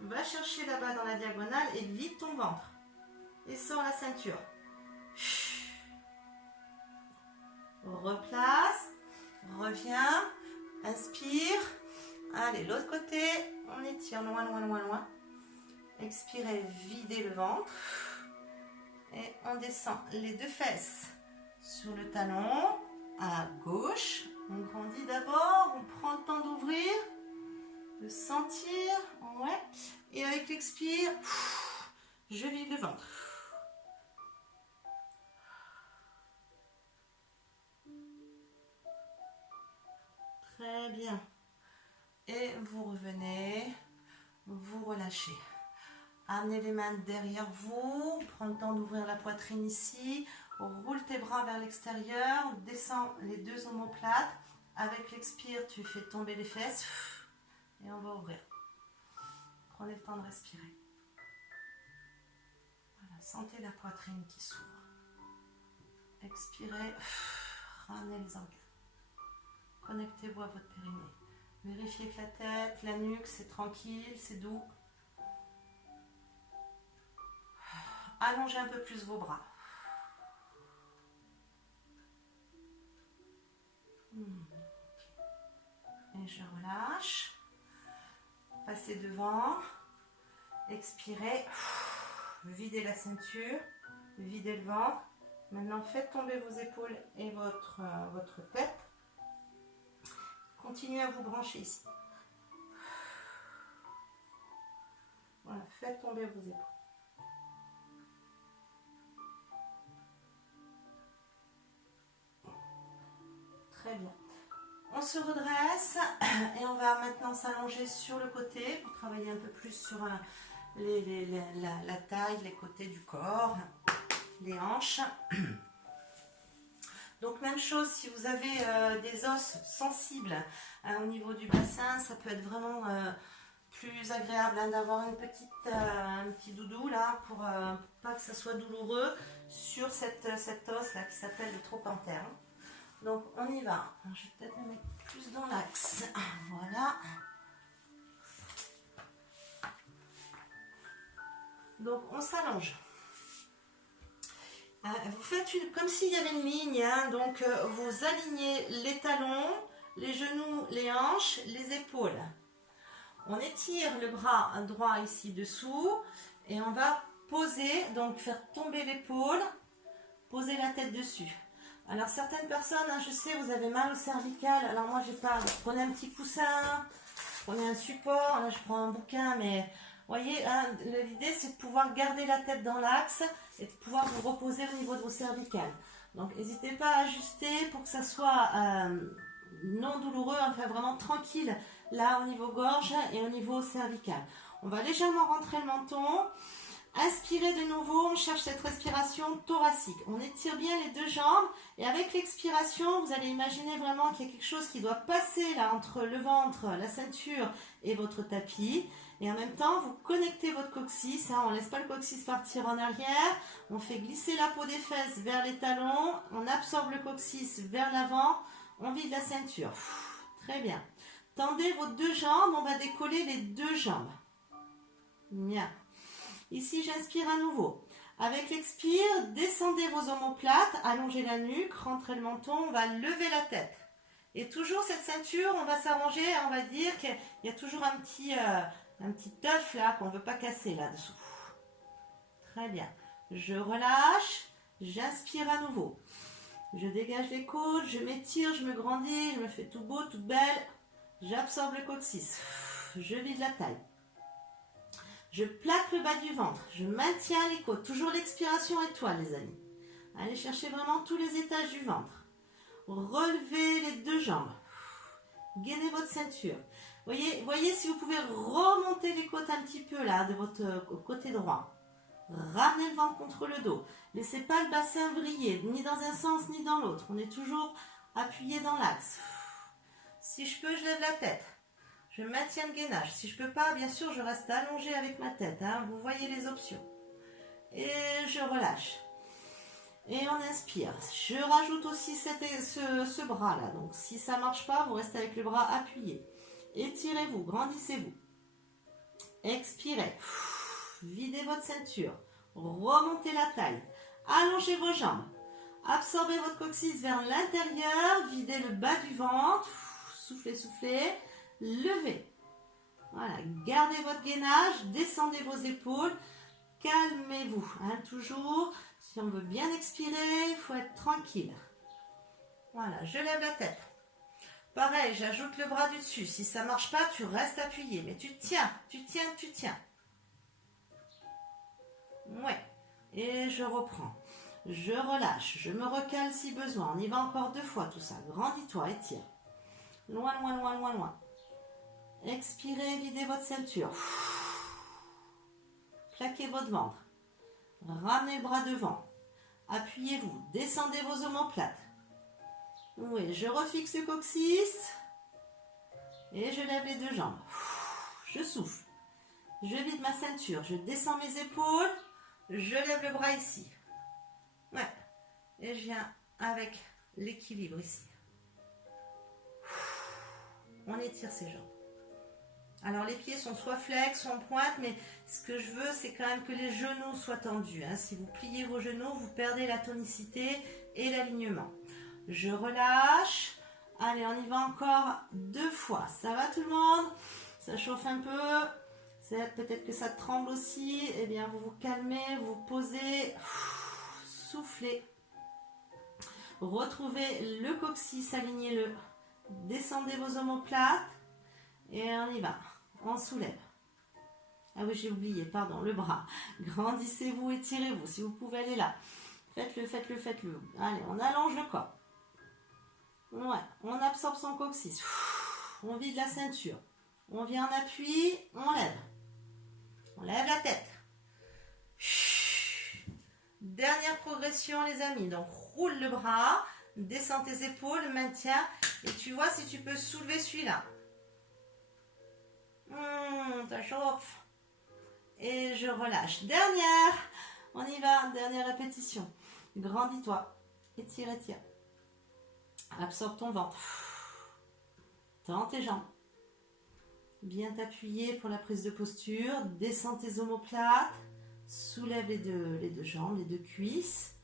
Va chercher là-bas dans la diagonale et vide ton ventre. Et sors la ceinture. Replace. Reviens. Inspire. Allez, l'autre côté, on étire loin, loin, loin, loin. Expirez, videz le ventre. Et on descend les deux fesses sur le talon, à gauche. On grandit d'abord, on prend le temps d'ouvrir, de sentir, ouais. Et avec l'expire, je vide le ventre. Très bien. Et vous revenez, vous relâchez. Amenez les mains derrière vous, prends le temps d'ouvrir la poitrine ici, roule tes bras vers l'extérieur, descends les deux omoplates. Avec l'expire, tu fais tomber les fesses et on va ouvrir. Prenez le temps de respirer. Voilà, sentez la poitrine qui s'ouvre. Expirez, ramenez les organes. Connectez-vous à votre périnée. Vérifiez que la tête, la nuque, c'est tranquille, c'est doux. Allongez un peu plus vos bras. Et je relâche. Passez devant. Expirez. Videz la ceinture. Videz le ventre. Maintenant, faites tomber vos épaules et votre tête. Continuez à vous brancher ici. Voilà, faites tomber vos épaules. Très bien. On se redresse et on va maintenant s'allonger sur le côté pour travailler un peu plus sur la taille, les côtés du corps, les hanches. Donc même chose, si vous avez des os sensibles au niveau du bassin, ça peut être vraiment plus agréable d'avoir un petit doudou là pour pas que ça soit douloureux sur cet os là qui s'appelle le trochanter. Donc on y va. Je vais peut-être me mettre plus dans l'axe. Voilà. Donc on s'allonge. Vous faites comme s'il y avait une ligne. Donc vous alignez les talons, les genoux, les hanches, les épaules. On étire le bras droit ici dessous et on va poser, donc faire tomber l'épaule, poser la tête dessus. Alors certaines personnes, je sais, vous avez mal au cervical. Alors moi j'ai pas. Prenez un petit coussin, prenez un support. Là je prends un bouquin, mais voyez, l'idée c'est de pouvoir garder la tête dans l'axe et de pouvoir vous reposer au niveau de vos cervicales. Donc n'hésitez pas à ajuster pour que ça soit non douloureux, enfin vraiment tranquille là au niveau gorge et au niveau cervical. On va légèrement rentrer le menton. Inspirez de nouveau, on cherche cette respiration thoracique. On étire bien les deux jambes et avec l'expiration, vous allez imaginer vraiment qu'il y a quelque chose qui doit passer là entre le ventre, la ceinture et votre tapis. Et en même temps, vous connectez votre coccyx. On ne laisse pas le coccyx partir en arrière. On fait glisser la peau des fesses vers les talons. On absorbe le coccyx vers l'avant. On vide la ceinture. Très bien. Tendez vos deux jambes. On va décoller les deux jambes. Bien. Ici, j'inspire à nouveau. Avec l'expire, descendez vos omoplates, allongez la nuque, rentrez le menton, on va lever la tête. Et toujours cette ceinture, on va s'arranger, on va dire qu'il y a toujours un petit œuf là qu'on ne veut pas casser là-dessous. Très bien. Je relâche, j'inspire à nouveau. Je dégage les côtes, je m'étire, je me grandis, je me fais tout beau, toute belle. J'absorbe le coccyx. Je vide la taille. Je plaque le bas du ventre, je maintiens les côtes, toujours l'expiration étoile les amis. Allez chercher vraiment tous les étages du ventre. Relevez les deux jambes. Gainez votre ceinture. Voyez si vous pouvez remonter les côtes un petit peu là de votre côté droit. Ramenez le ventre contre le dos. Laissez pas le bassin vriller, ni dans un sens ni dans l'autre. On est toujours appuyé dans l'axe. Si je peux, je lève la tête. Je maintiens le gainage. Si je ne peux pas, bien sûr, je reste allongée avec ma tête. Vous voyez les options. Et je relâche. Et on inspire. Je rajoute aussi ce bras-là. Donc, si ça ne marche pas, vous restez avec le bras appuyé. Étirez-vous, grandissez-vous. Expirez. Videz votre ceinture. Remontez la taille. Allongez vos jambes. Absorbez votre coccyx vers l'intérieur. Videz le bas du ventre. Soufflez, soufflez. levez. Voilà, gardez votre gainage, descendez vos épaules, calmez-vous. Hein, toujours, si on veut bien expirer, il faut être tranquille. Voilà, je lève la tête. Pareil, j'ajoute le bras du dessus. Si ça ne marche pas, tu restes appuyé. Mais tu tiens, tu tiens, tu tiens. Ouais. Et je reprends. Je relâche. Je me recale si besoin. On y va encore 2 fois tout ça. Grandis-toi, étire. Loin, loin, loin, loin, loin. Expirez, videz votre ceinture. Plaquez votre ventre. Ramenez le bras devant. Appuyez-vous. Descendez vos omoplates. Oui, je refixe le coccyx. Et je lève les 2 jambes. Je souffle. Je vide ma ceinture. Je descends mes épaules. Je lève le bras ici. Ouais. Et je viens avec l'équilibre ici. On étire ses jambes. Alors les pieds sont soit flex, soit en pointe, mais ce que je veux, c'est quand même que les genoux soient tendus. Hein. Si vous pliez vos genoux, vous perdez la tonicité et l'alignement. Je relâche. Allez, on y va encore 2 fois. Ça va tout le monde? Ça chauffe un peu. Peut-être que ça tremble aussi. Eh bien, vous vous calmez, vous posez, soufflez. Retrouvez le coccyx, alignez-le. Descendez vos omoplates. Et on y va. On soulève. Ah oui, j'ai oublié, pardon, le bras. Grandissez-vous, étirez-vous. Si vous pouvez aller là. Faites-le, faites-le, faites-le. Allez, on allonge le corps. Ouais, on absorbe son coccyx. On vide la ceinture. On vient en appui, on lève. On lève la tête. Dernière progression, les amis. Donc, roule le bras, descends tes épaules, maintiens. Et tu vois si tu peux soulever celui-là. Ça chauffe. Et je relâche. Dernière. On y va. Dernière répétition. Grandis-toi. Étire, étire. Absorbe ton ventre. Tends tes jambes. Bien t'appuyer pour la prise de posture. Descends tes omoplates. Soulève les deux jambes, les 2 cuisses.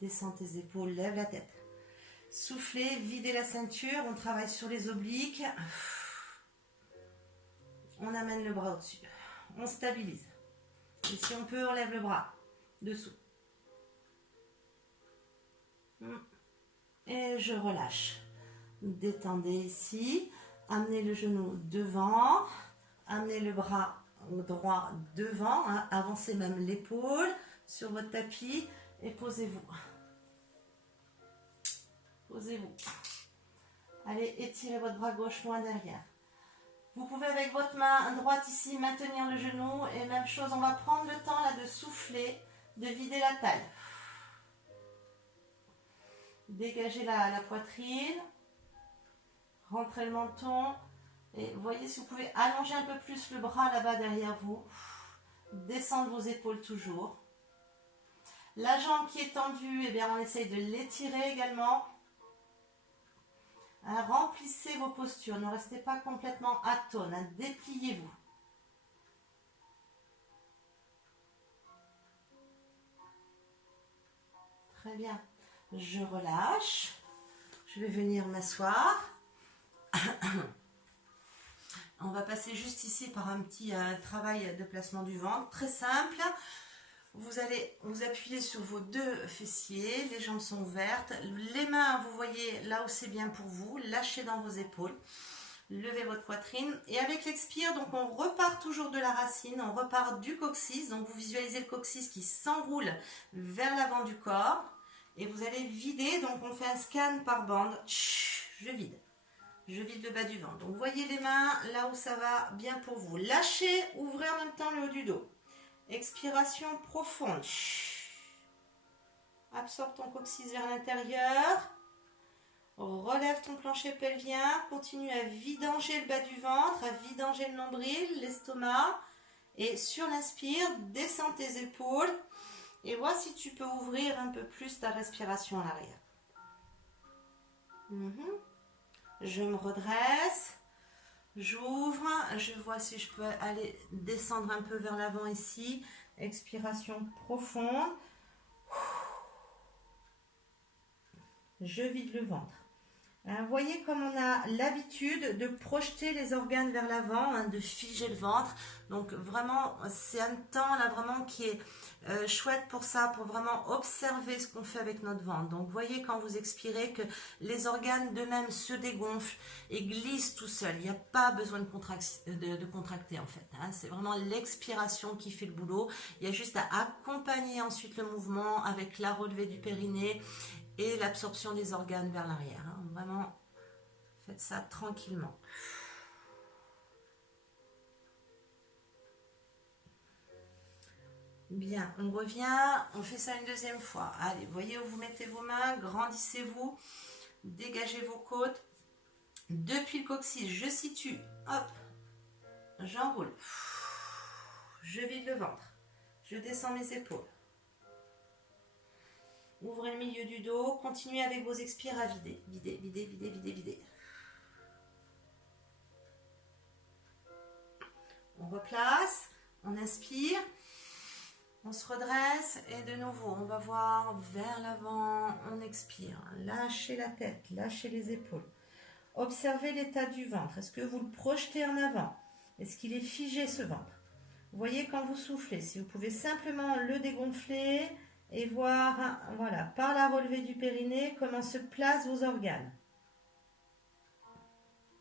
Descends tes épaules, lève la tête. Soufflez, videz la ceinture. On travaille sur les obliques. On amène le bras au-dessus. On stabilise. Et si on peut, on lève le bras dessous. Et je relâche. Détendez ici. Amenez le genou devant. Amenez le bras droit devant. Hein. Avancez même l'épaule sur votre tapis. Et posez-vous. Posez-vous. Allez, étirez votre bras gauche loin derrière. Vous pouvez avec votre main droite ici maintenir le genou. Et même chose, on va prendre le temps là de souffler, de vider la taille. Dégagez la poitrine. Rentrez le menton. Et voyez si vous pouvez allonger un peu plus le bras là-bas derrière vous. Descendre vos épaules toujours. La jambe qui est tendue, eh bien, on essaye de l'étirer également. Hein, remplissez vos postures. Ne restez pas complètement atone. Hein, dépliez-vous. Très bien. Je relâche. Je vais venir m'asseoir. On va passer juste ici par un petit travail de placement du ventre, très simple. Vous allez vous appuyer sur vos 2 fessiers, les jambes sont ouvertes. Les mains, vous voyez là où c'est bien pour vous, lâchez dans vos épaules. Levez votre poitrine. Et avec l'expire, donc on repart toujours de la racine, on repart du coccyx. Donc vous visualisez le coccyx qui s'enroule vers l'avant du corps. Et vous allez vider, donc on fait un scan par bande. Je vide. Je vide le bas du ventre. Donc, voyez les mains là où ça va bien pour vous. Lâchez, ouvrez en même temps le haut du dos. Expiration profonde. Absorbe ton coccyx vers l'intérieur. Relève ton plancher pelvien. Continue à vidanger le bas du ventre, à vidanger le nombril, l'estomac. Et sur l'inspire, descends tes épaules. Et vois si tu peux ouvrir un peu plus ta respiration à l'arrière. Je me redresse, j'ouvre, je vois si je peux aller descendre un peu vers l'avant ici. Expiration profonde. Je vide le ventre. Hein, voyez comme on a l'habitude de projeter les organes vers l'avant, hein, de figer le ventre. Donc vraiment, c'est un temps là vraiment qui est chouette pour ça, pour vraiment observer ce qu'on fait avec notre ventre. Donc voyez quand vous expirez que les organes d'eux-mêmes se dégonflent et glissent tout seuls. Il n'y a pas besoin de contracter en fait. Hein. C'est vraiment l'expiration qui fait le boulot. Il y a juste à accompagner ensuite le mouvement avec la relevée du périnée et l'absorption des organes vers l'arrière. Hein. Vraiment, faites ça tranquillement. Bien, on revient, on fait ça une deuxième fois. Allez, voyez où vous mettez vos mains, grandissez-vous, dégagez vos côtes. Depuis le coccyx, je situe, hop, j'enroule. Je vide le ventre, je descends mes épaules. Ouvrez le milieu du dos, continuez avec vos expires à vider. Videz, videz, videz, videz, videz. On replace, on inspire, on se redresse et de nouveau, on va voir vers l'avant, on expire. Lâchez la tête, lâchez les épaules. Observez l'état du ventre. Est-ce que vous le projetez en avant? Est-ce qu'il est figé ce ventre? Voyez quand vous soufflez, si vous pouvez simplement le dégonfler et voir, voilà, par la relevée du périnée, comment se placent vos organes.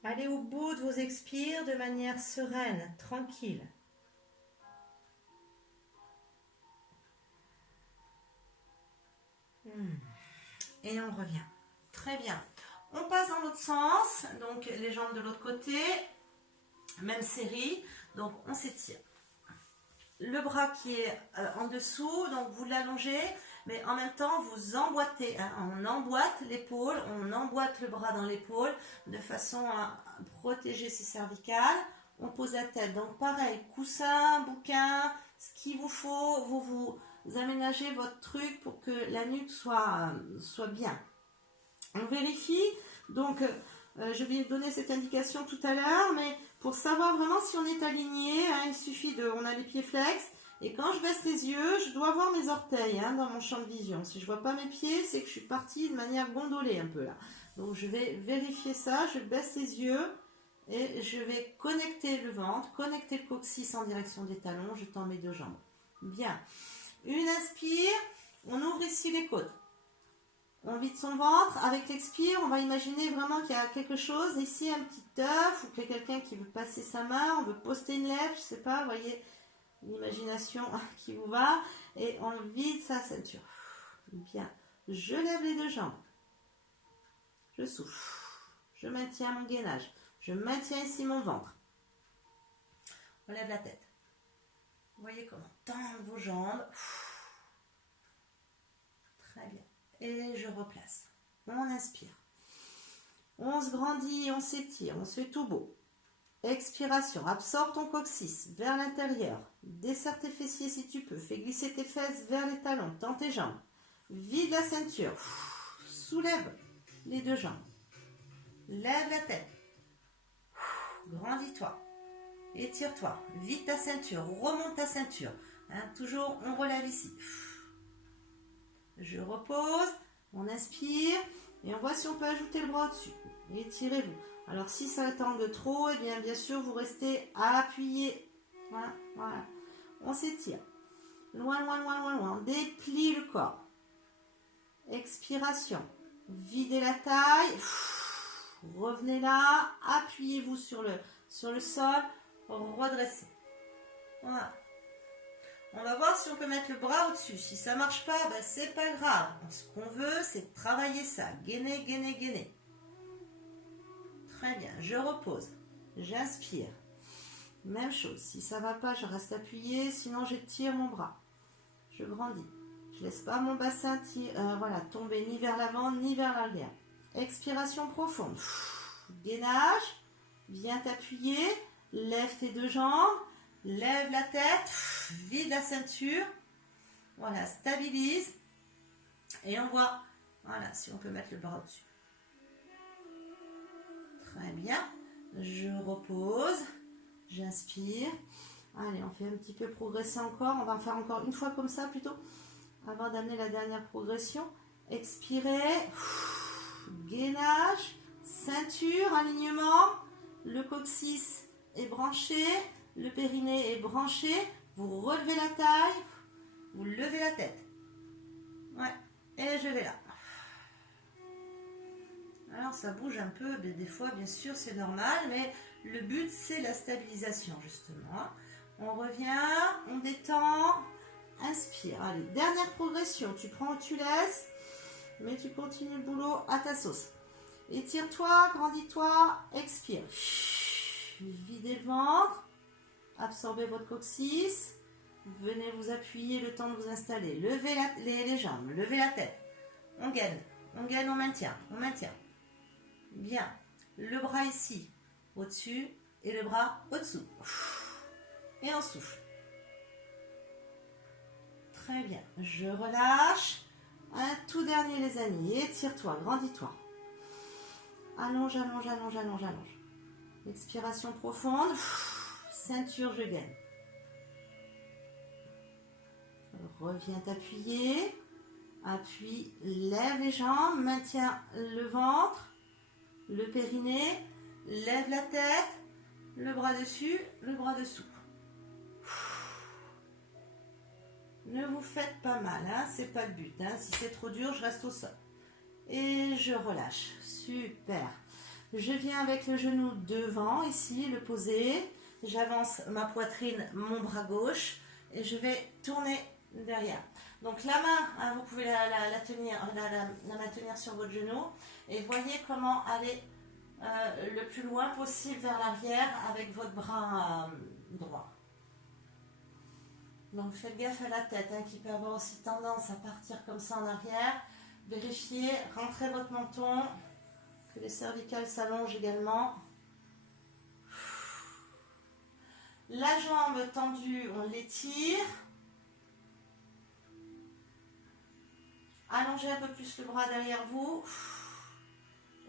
Allez au bout de vos expires de manière sereine, tranquille. Et on revient. Très bien. On passe dans l'autre sens, donc les jambes de l'autre côté, même série, donc on s'étire. Le bras qui est en dessous, donc vous l'allongez, mais en même temps vous emboîtez, hein, on emboîte l'épaule, on emboîte le bras dans l'épaule de façon à protéger ses cervicales. On pose la tête, donc pareil, coussin, bouquin, ce qu'il vous faut, vous aménagez votre truc pour que la nuque soit bien. On vérifie, donc je vais donner cette indication tout à l'heure, mais pour savoir vraiment si on est aligné, hein, il suffit on a les pieds flex, et quand je baisse les yeux, je dois voir mes orteils hein, dans mon champ de vision. Si je vois pas mes pieds, c'est que je suis partie de manière gondolée un peu là. Donc je vais vérifier ça, je baisse les yeux, et je vais connecter le ventre, connecter le coccyx en direction des talons, je tends mes deux jambes. Bien. Une inspire, on ouvre ici les côtes. On vide son ventre. Avec l'expire, on va imaginer vraiment qu'il y a quelque chose. Ici, un petit œuf ou qu'il y a quelqu'un qui veut passer sa main. On veut poster une lèvre, je sais pas. Vous voyez l'imagination qui vous va. Et on vide sa ceinture. Bien. Je lève les deux jambes. Je souffle. Je maintiens mon gainage. Je maintiens ici mon ventre. On lève la tête. Vous voyez comment tendre vos jambes. Très bien. Et je replace. On inspire. On se grandit, on s'étire, on se fait tout beau. Expiration, absorbe ton coccyx vers l'intérieur. Desserre tes fessiers si tu peux. Fais glisser tes fesses vers les talons. Tends tes jambes. Vide la ceinture. Soulève les deux jambes. Lève la tête. Grandis-toi. Étire-toi. Vide ta ceinture. Remonte ta ceinture. Hein, toujours, on relève ici. Je repose, on inspire et on voit si on peut ajouter le bras au-dessus. Étirez-vous. Alors si ça tangue trop, eh bien sûr vous restez appuyé. Voilà, voilà. On s'étire. Loin, loin, loin, loin, loin. On déplie le corps. Expiration. Videz la taille. Revenez là. Appuyez-vous sur le sol. Redressez. Voilà. On va voir si on peut mettre le bras au-dessus. Si ça ne marche pas, ben c'est pas grave. Ce qu'on veut, c'est travailler ça. Gainer, gainer, gainer. Très bien. Je repose. J'inspire. Même chose. Si ça ne va pas, je reste appuyé. Sinon, j'étire mon bras. Je grandis. Je ne laisse pas mon bassin tomber ni vers l'avant ni vers l'arrière. Expiration profonde. Gainage. Viens t'appuyer. Lève tes deux jambes. Lève la tête, vide la ceinture, voilà, stabilise, et on voit, voilà, si on peut mettre le bras au-dessus. Très bien, je repose, j'inspire, allez, on fait un petit peu progresser encore, on va en faire encore une fois comme ça plutôt, avant d'amener la dernière progression. Expirez, gainage, Ceinture, alignement, le coccyx est branché, le périnée est branché, vous relevez la taille, vous levez la tête. Ouais, et je vais là. Alors ça bouge un peu, mais des fois bien sûr c'est normal, mais le but c'est la stabilisation justement. On revient, on détend, inspire. Allez, dernière progression, tu prends ou tu laisses, mais tu continues le boulot à ta sauce. Étire-toi, grandis-toi, expire. Videz le ventre, absorbez votre coccyx, venez vous appuyer le temps de vous installer. Levez les jambes, levez la tête. On gaine, on maintient, on maintient. Bien, le bras ici, au-dessus, et le bras au-dessous. Et on souffle. Très bien, je relâche. Un tout dernier les amis, étire-toi, grandis-toi. Allonge, allonge, allonge, allonge, allonge. Expiration profonde. Ceinture, je gaine. Reviens t'appuyer. Appuie, lève les jambes, maintiens le ventre, le périnée, lève la tête, le bras dessus, le bras dessous. Ne vous faites pas mal, hein, c'est pas le but. Hein. Si c'est trop dur, je reste au sol. Et je relâche. Super. Je viens avec le genou devant, ici, le poser. J'avance ma poitrine, mon bras gauche. Et je vais tourner derrière. Donc la main, hein, vous pouvez la maintenir sur votre genou. Et voyez comment aller le plus loin possible vers l'arrière avec votre bras droit. Donc faites gaffe à la tête, hein, qui peut avoir aussi tendance à partir comme ça en arrière. Vérifiez, rentrez votre menton, que les cervicales s'allongent également. La jambe tendue, on l'étire. Allongez un peu plus le bras derrière vous.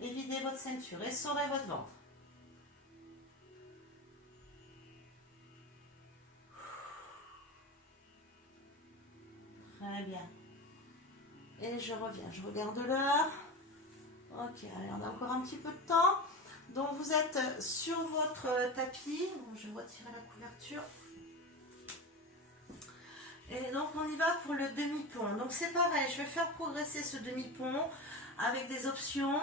Et videz votre ceinture, essorez votre ventre. Très bien. Et je reviens, je regarde l'heure. Ok, allez, on a encore un petit peu de temps. Donc vous êtes sur votre tapis. Je vais retirer la couverture. Et donc on y va pour le demi-pont. Donc c'est pareil, je vais faire progresser ce demi-pont avec des options.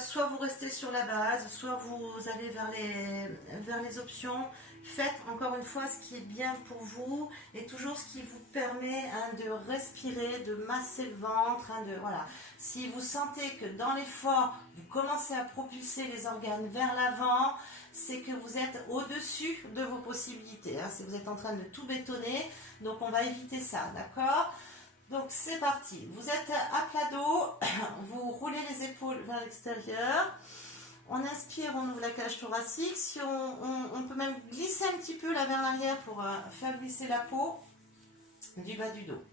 Soit vous restez sur la base, soit vous allez vers les options. Faites encore une fois ce qui est bien pour vous et toujours ce qui vous permet, hein, de respirer, de masser le ventre. Hein, voilà. Si vous sentez que dans l'effort, vous commencez à propulser les organes vers l'avant, c'est que vous êtes au-dessus de vos possibilités. Hein, si vous êtes en train de tout bétonner, donc on va éviter ça, d'accord ? Donc c'est parti, vous êtes à plat dos, vous roulez les épaules vers l'extérieur, on inspire, on ouvre la cage thoracique, si on peut même glisser un petit peu là vers l'arrière pour faire glisser la peau du bas du dos.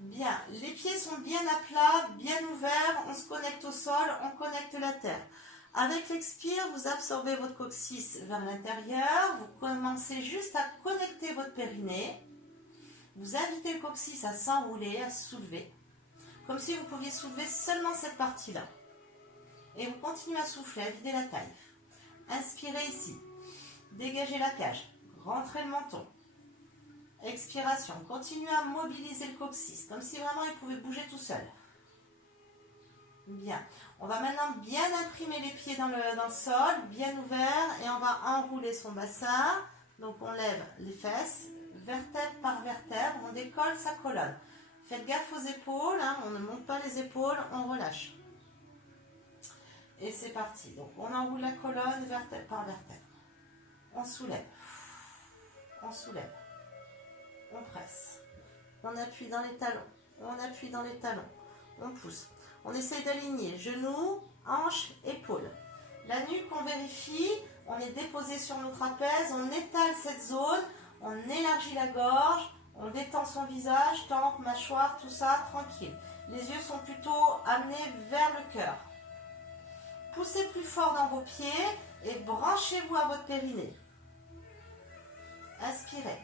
Bien, les pieds sont bien à plat, bien ouverts, on se connecte au sol, on connecte la terre. Avec l'expire, vous absorbez votre coccyx vers l'intérieur, vous commencez juste à connecter votre périnée. Vous invitez le coccyx à s'enrouler, à se soulever, comme si vous pouviez soulever seulement cette partie-là. Et vous continuez à souffler, à vider la taille. Inspirez ici, dégagez la cage, rentrez le menton. Expiration, continuez à mobiliser le coccyx, comme si vraiment il pouvait bouger tout seul. Bien, on va maintenant bien imprimer les pieds dans le sol, bien ouverts, et on va enrouler son bassin. Donc on lève les fesses, vertèbre par vertèbre, on décolle sa colonne. Faites gaffe aux épaules, hein, on ne monte pas les épaules, on relâche. Et c'est parti. Donc on enroule la colonne, vertèbre par vertèbre. On soulève, on soulève, on presse, on appuie dans les talons, on appuie dans les talons, on pousse. On essaie d'aligner genoux, hanches, épaules. La nuque, on vérifie, on est déposé sur nos trapèzes, on étale cette zone, on élargit la gorge, on détend son visage, tempe, mâchoire, tout ça, tranquille. Les yeux sont plutôt amenés vers le cœur. Poussez plus fort dans vos pieds et branchez-vous à votre périnée. Inspirez.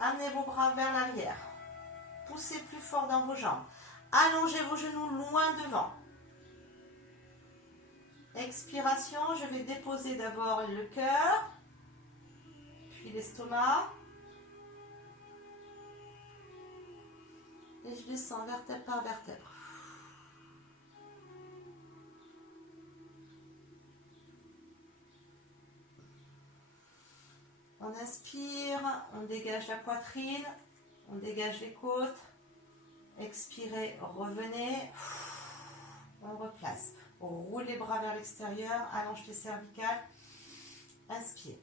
Amenez vos bras vers l'arrière. Poussez plus fort dans vos jambes. Allongez vos genoux loin devant. Expiration, je vais déposer d'abord le cœur, puis l'estomac. Et je descends vertèbre par vertèbre. On inspire, on dégage la poitrine, on dégage les côtes. Expirez, revenez. On replace. On roule les bras vers l'extérieur, allonge tes cervicales. Inspire.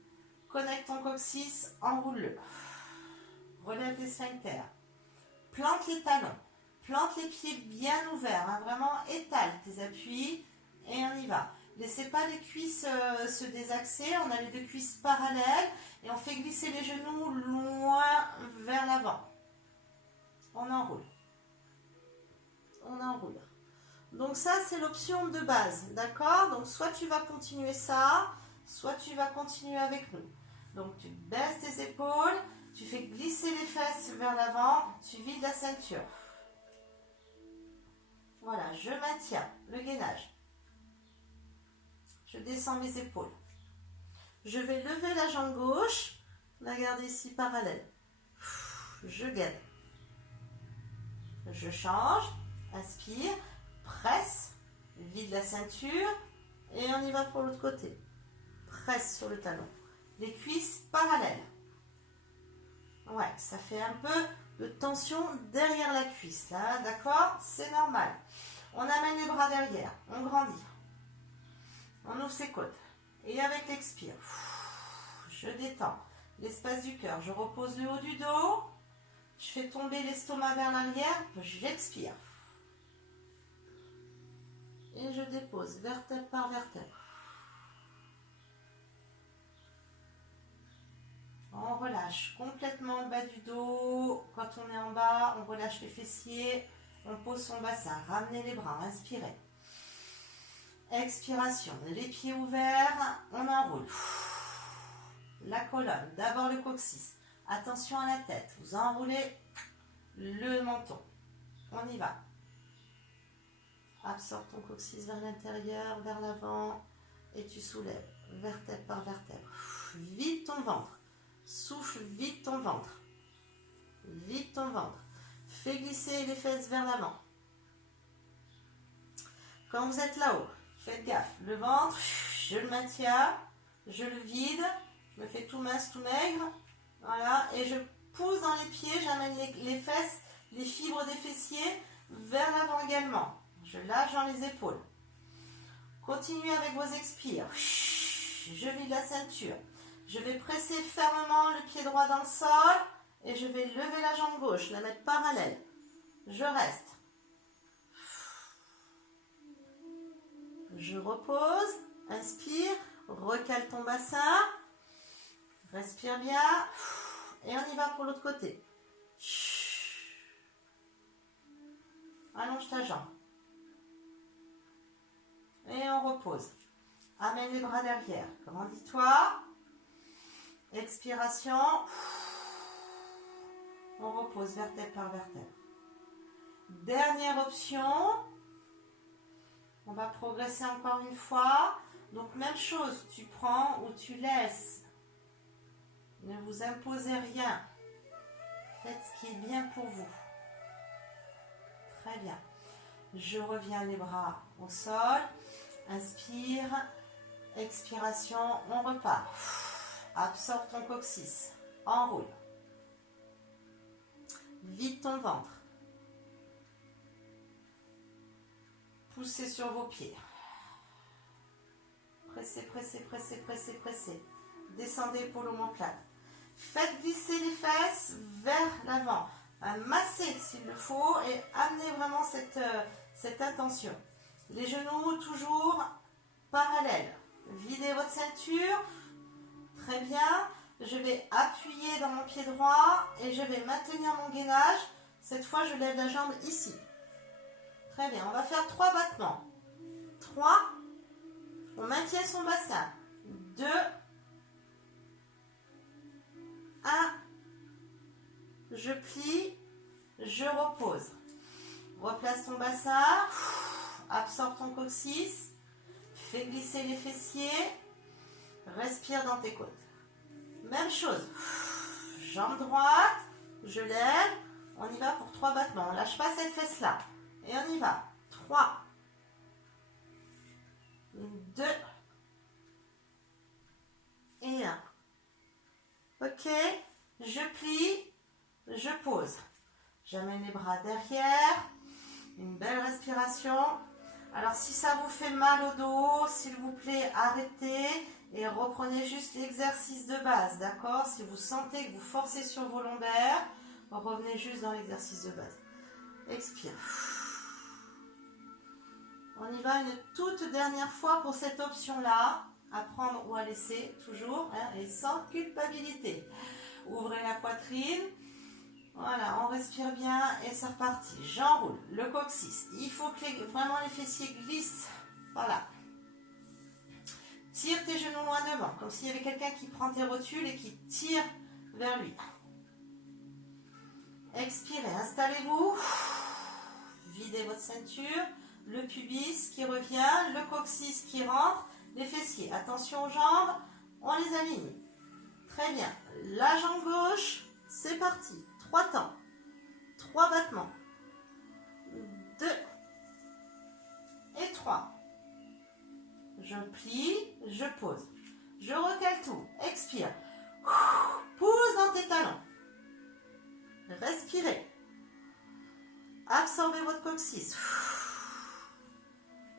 Connecte ton coccyx, enroule-le. Relève les sphincters. Plante les talons. Plante les pieds bien ouverts. Hein, vraiment, étale tes appuis. Et on y va. Laissez pas les cuisses se désaxer. On a les deux cuisses parallèles. Et on fait glisser les genoux loin vers l'avant. On enroule. On enroule. Donc ça, c'est l'option de base. D'accord? Donc soit tu vas continuer ça, soit tu vas continuer avec nous. Donc tu baisses tes épaules, tu fais glisser les fesses vers l'avant, tu vides la ceinture. Voilà, je maintiens le gainage. Je descends mes épaules. Je vais lever la jambe gauche, la garder ici parallèle. Je gaine. Je change, inspire, presse, vide la ceinture et on y va pour l'autre côté. Presse sur le talon. Les cuisses parallèles. Ouais, ça fait un peu de tension derrière la cuisse là, d'accord? C'est normal. On amène les bras derrière, on grandit. On ouvre ses côtes. Et avec l'expire, je détends l'espace du cœur. Je repose le haut du dos. Je fais tomber l'estomac vers l'arrière. J'expire. Et je dépose vertèbre par vertèbre. On relâche complètement le bas du dos. Quand on est en bas, on relâche les fessiers. On pose son bassin. Ramenez les bras. Inspirez. Expiration. Les pieds ouverts. On enroule. La colonne. D'abord le coccyx. Attention à la tête. Vous enroulez le menton. On y va. Absorbe ton coccyx vers l'intérieur, vers l'avant. Et tu soulèves. Vertèbre par vertèbre. Vide ton ventre. Souffle, vide ton ventre. Vide ton ventre. Fais glisser les fesses vers l'avant. Quand vous êtes là-haut, faites gaffe. Le ventre, je le maintiens. Je le vide. Je me fais tout mince, tout maigre. Voilà. Et je pousse dans les pieds. J'amène les fesses, les fibres des fessiers vers l'avant également. Je lâche dans les épaules. Continuez avec vos expires. Je vide la ceinture. Je vais presser fermement le pied droit dans le sol et je vais lever la jambe gauche, la mettre parallèle. Je reste. Je repose. Inspire. Recale ton bassin. Respire bien. Et on y va pour l'autre côté. Allonge ta jambe. Et on repose. Amène les bras derrière. Grandis-toi. Expiration. On repose vertèbre par vertèbre. Dernière option. On va progresser encore une fois. Donc même chose, tu prends ou tu laisses. Ne vous imposez rien. Faites ce qui est bien pour vous. Très bien. Je reviens les bras au sol. Inspire. Expiration. On repart. Absorbe ton coccyx. Enroule. Vide ton ventre. Poussez sur vos pieds. Pressez, pressez, pressez, pressez, pressez. Descendez pour l'omoplate. Faites glisser les fesses vers l'avant. Massez s'il le faut et amenez vraiment cette intention. Les genoux toujours parallèles. Videz votre ceinture. Très bien. Je vais appuyer dans mon pied droit et je vais maintenir mon gainage. Cette fois, je lève la jambe ici. Très bien. On va faire 3 battements. 3. On maintient son bassin. 2. 1. Je plie. Je repose. Replace ton bassin. Absorbe ton coccyx. fais glisser les fessiers. Respire dans tes côtes. Même chose. Jambe droite. Je lève. On y va pour 3 battements. On ne lâche pas cette fesse-là. Et on y va. 3. 2. Et 1. Ok. Je plie. Je pose. J'amène les bras derrière. Une belle respiration. Alors si ça vous fait mal au dos, s'il vous plaît, arrêtez et reprenez juste l'exercice de base, d'accord? Si vous sentez que vous forcez sur vos lombaires, revenez juste dans l'exercice de base. Expire. On y va une toute dernière fois pour cette option-là, à prendre ou à laisser, toujours, hein, et sans culpabilité. Ouvrez la poitrine. Voilà, on respire bien et c'est reparti. J'enroule le coccyx. Il faut que vraiment les fessiers glissent. Voilà. Tire tes genoux loin devant, comme s'il y avait quelqu'un qui prend tes rotules et qui tire vers lui. Expirez, installez-vous. Videz votre ceinture. Le pubis qui revient, le coccyx qui rentre, les fessiers. Attention aux jambes, on les aligne. Très bien. La jambe gauche, c'est parti. 3 temps. 3 battements. 2 et 3. Je plie, je pose. Je recale tout. Expire. Pousse dans tes talons. Respirez. Absorbez votre coccyx.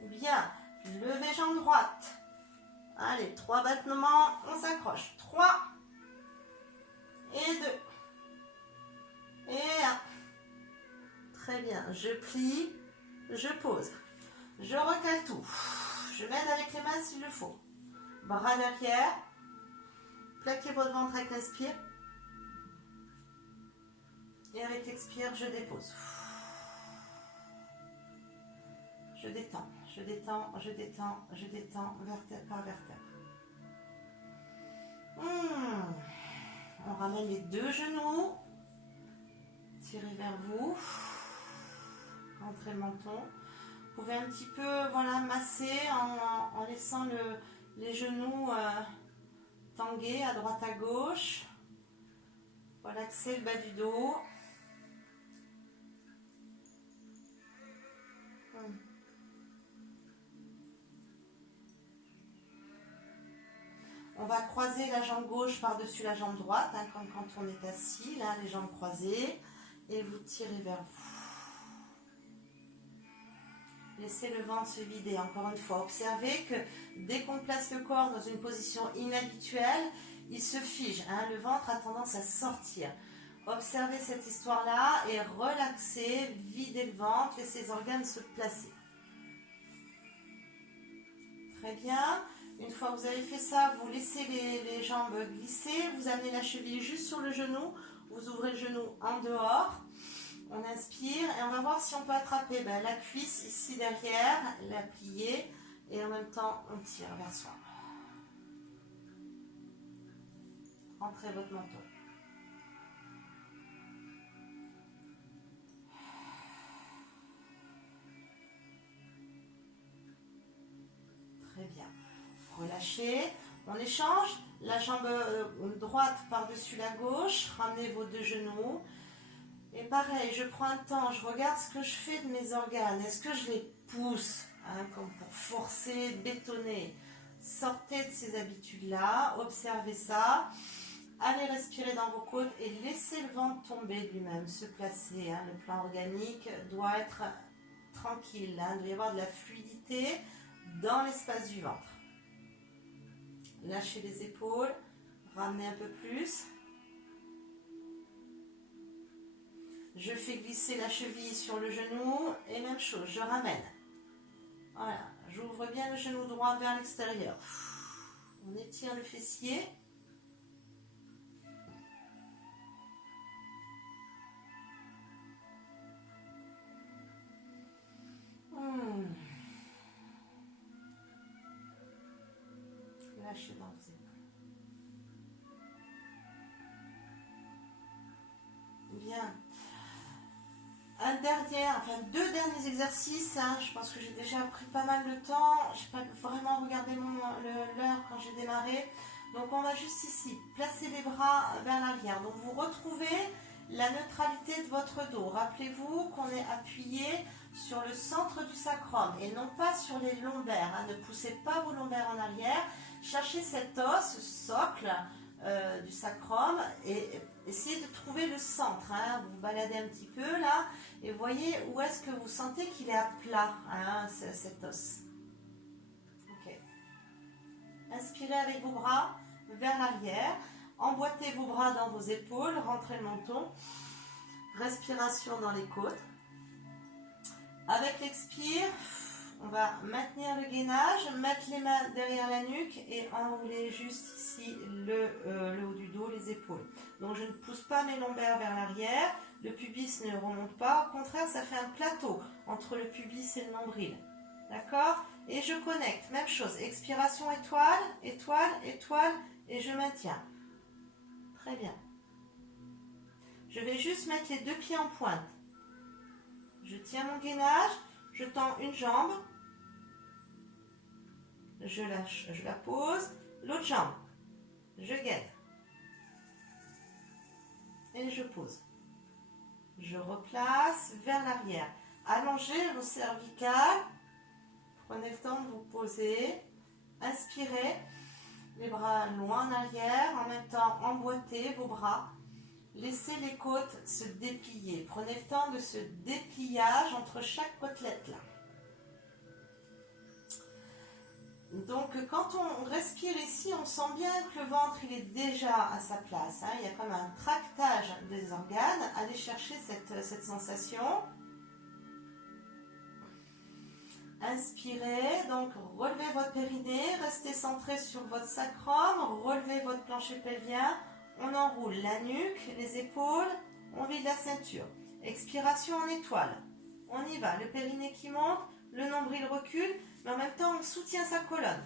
Bien. Levez jambe droite. Allez, 3 battements. On s'accroche. 3 et 2. Et 1. Très bien. Je plie, je pose. Je recale tout. Je m'aide avec les mains s'il le faut. Bras derrière. Plaquez votre ventre avec l'inspire. Et avec l'expire, je dépose. Je détends, je détends, je détends, je détends, vertèbre par vertèbre. On ramène les 2 genoux. Tirez vers vous. Rentrez le menton. Vous pouvez un petit peu masser en laissant les genoux tanguer à droite à gauche. Relaxez le bas du dos. On va croiser la jambe gauche par-dessus la jambe droite, hein, comme quand on est assis, là, les jambes croisées. Et vous tirez vers vous. Laissez le ventre se vider, encore une fois. Observez que dès qu'on place le corps dans une position inhabituelle, il se fige. Hein, le ventre a tendance à sortir. Observez cette histoire-là et relaxez, videz le ventre, laissez les organes se placer. Très bien. Une fois que vous avez fait ça, vous laissez les jambes glisser. Vous amenez la cheville juste sur le genou. Vous ouvrez le genou en dehors. On inspire et on va voir si on peut attraper la cuisse ici derrière, la plier et en même temps on tire vers soi. Rentrez votre menton. Très bien. Relâchez. On échange. La jambe droite par-dessus la gauche. Ramenez vos 2 genoux. Et pareil, je prends un temps, je regarde ce que je fais de mes organes. Est-ce que je les pousse, hein, comme pour forcer, bétonner? Sortez de ces habitudes-là, observez ça. Allez respirer dans vos côtes et laissez le ventre tomber lui-même, se placer. Hein. Le plan organique doit être tranquille. Hein. Il doit y avoir de la fluidité dans l'espace du ventre. Lâchez les épaules, ramenez un peu plus. Je fais glisser la cheville sur le genou et même chose, je ramène. Voilà, j'ouvre bien le genou droit vers l'extérieur. On étire le fessier. Lâchez dans vos épaules. Bien. Un enfin deux derniers exercices. Hein. Je pense que j'ai déjà pris pas mal de temps. Je n'ai pas vraiment regardé l'heure quand j'ai démarré. Donc on va juste ici placer les bras vers l'arrière. Donc vous retrouvez la neutralité de votre dos. Rappelez-vous qu'on est appuyé sur le centre du sacrum et non pas sur les lombaires. Hein. Ne poussez pas vos lombaires en arrière. Cherchez cet os, ce socle du sacrum et essayez de trouver le centre. Hein. Vous baladez un petit peu là et voyez où est-ce que vous sentez qu'il est à plat, hein, cet os. Ok. Inspirez avec vos bras vers l'arrière. Emboîtez vos bras dans vos épaules, rentrez le menton. Respiration dans les côtes. Avec l'expire, on va maintenir le gainage, mettre les mains derrière la nuque et enrouler juste ici le haut du dos, les épaules. Donc je ne pousse pas mes lombaires vers l'arrière, le pubis ne remonte pas, au contraire ça fait un plateau entre le pubis et le nombril. D'accord? Et je connecte, même chose, expiration étoile, étoile, étoile et je maintiens. Très bien. Je vais juste mettre les deux pieds en pointe. Je tiens mon gainage, je tends une jambe. Je lâche, je la pose, l'autre jambe, je gaine et je pose. Je replace vers l'arrière. Allongez vos cervicales, prenez le temps de vous poser, inspirez, les bras loin en arrière, en même temps emboîtez vos bras, laissez les côtes se déplier. Prenez le temps de ce dépliage entre chaque côtelette là. Donc quand on respire ici, on sent bien que le ventre il est déjà à sa place. Hein. Il y a comme un tractage des organes. Allez chercher cette sensation. Inspirez, donc relevez votre périnée, restez centré sur votre sacrum, relevez votre plancher pelvien. On enroule la nuque, les épaules, on vide la ceinture. Expiration en étoile. On y va, le périnée qui monte, le nombril recule. Mais en même temps, on soutient sa colonne.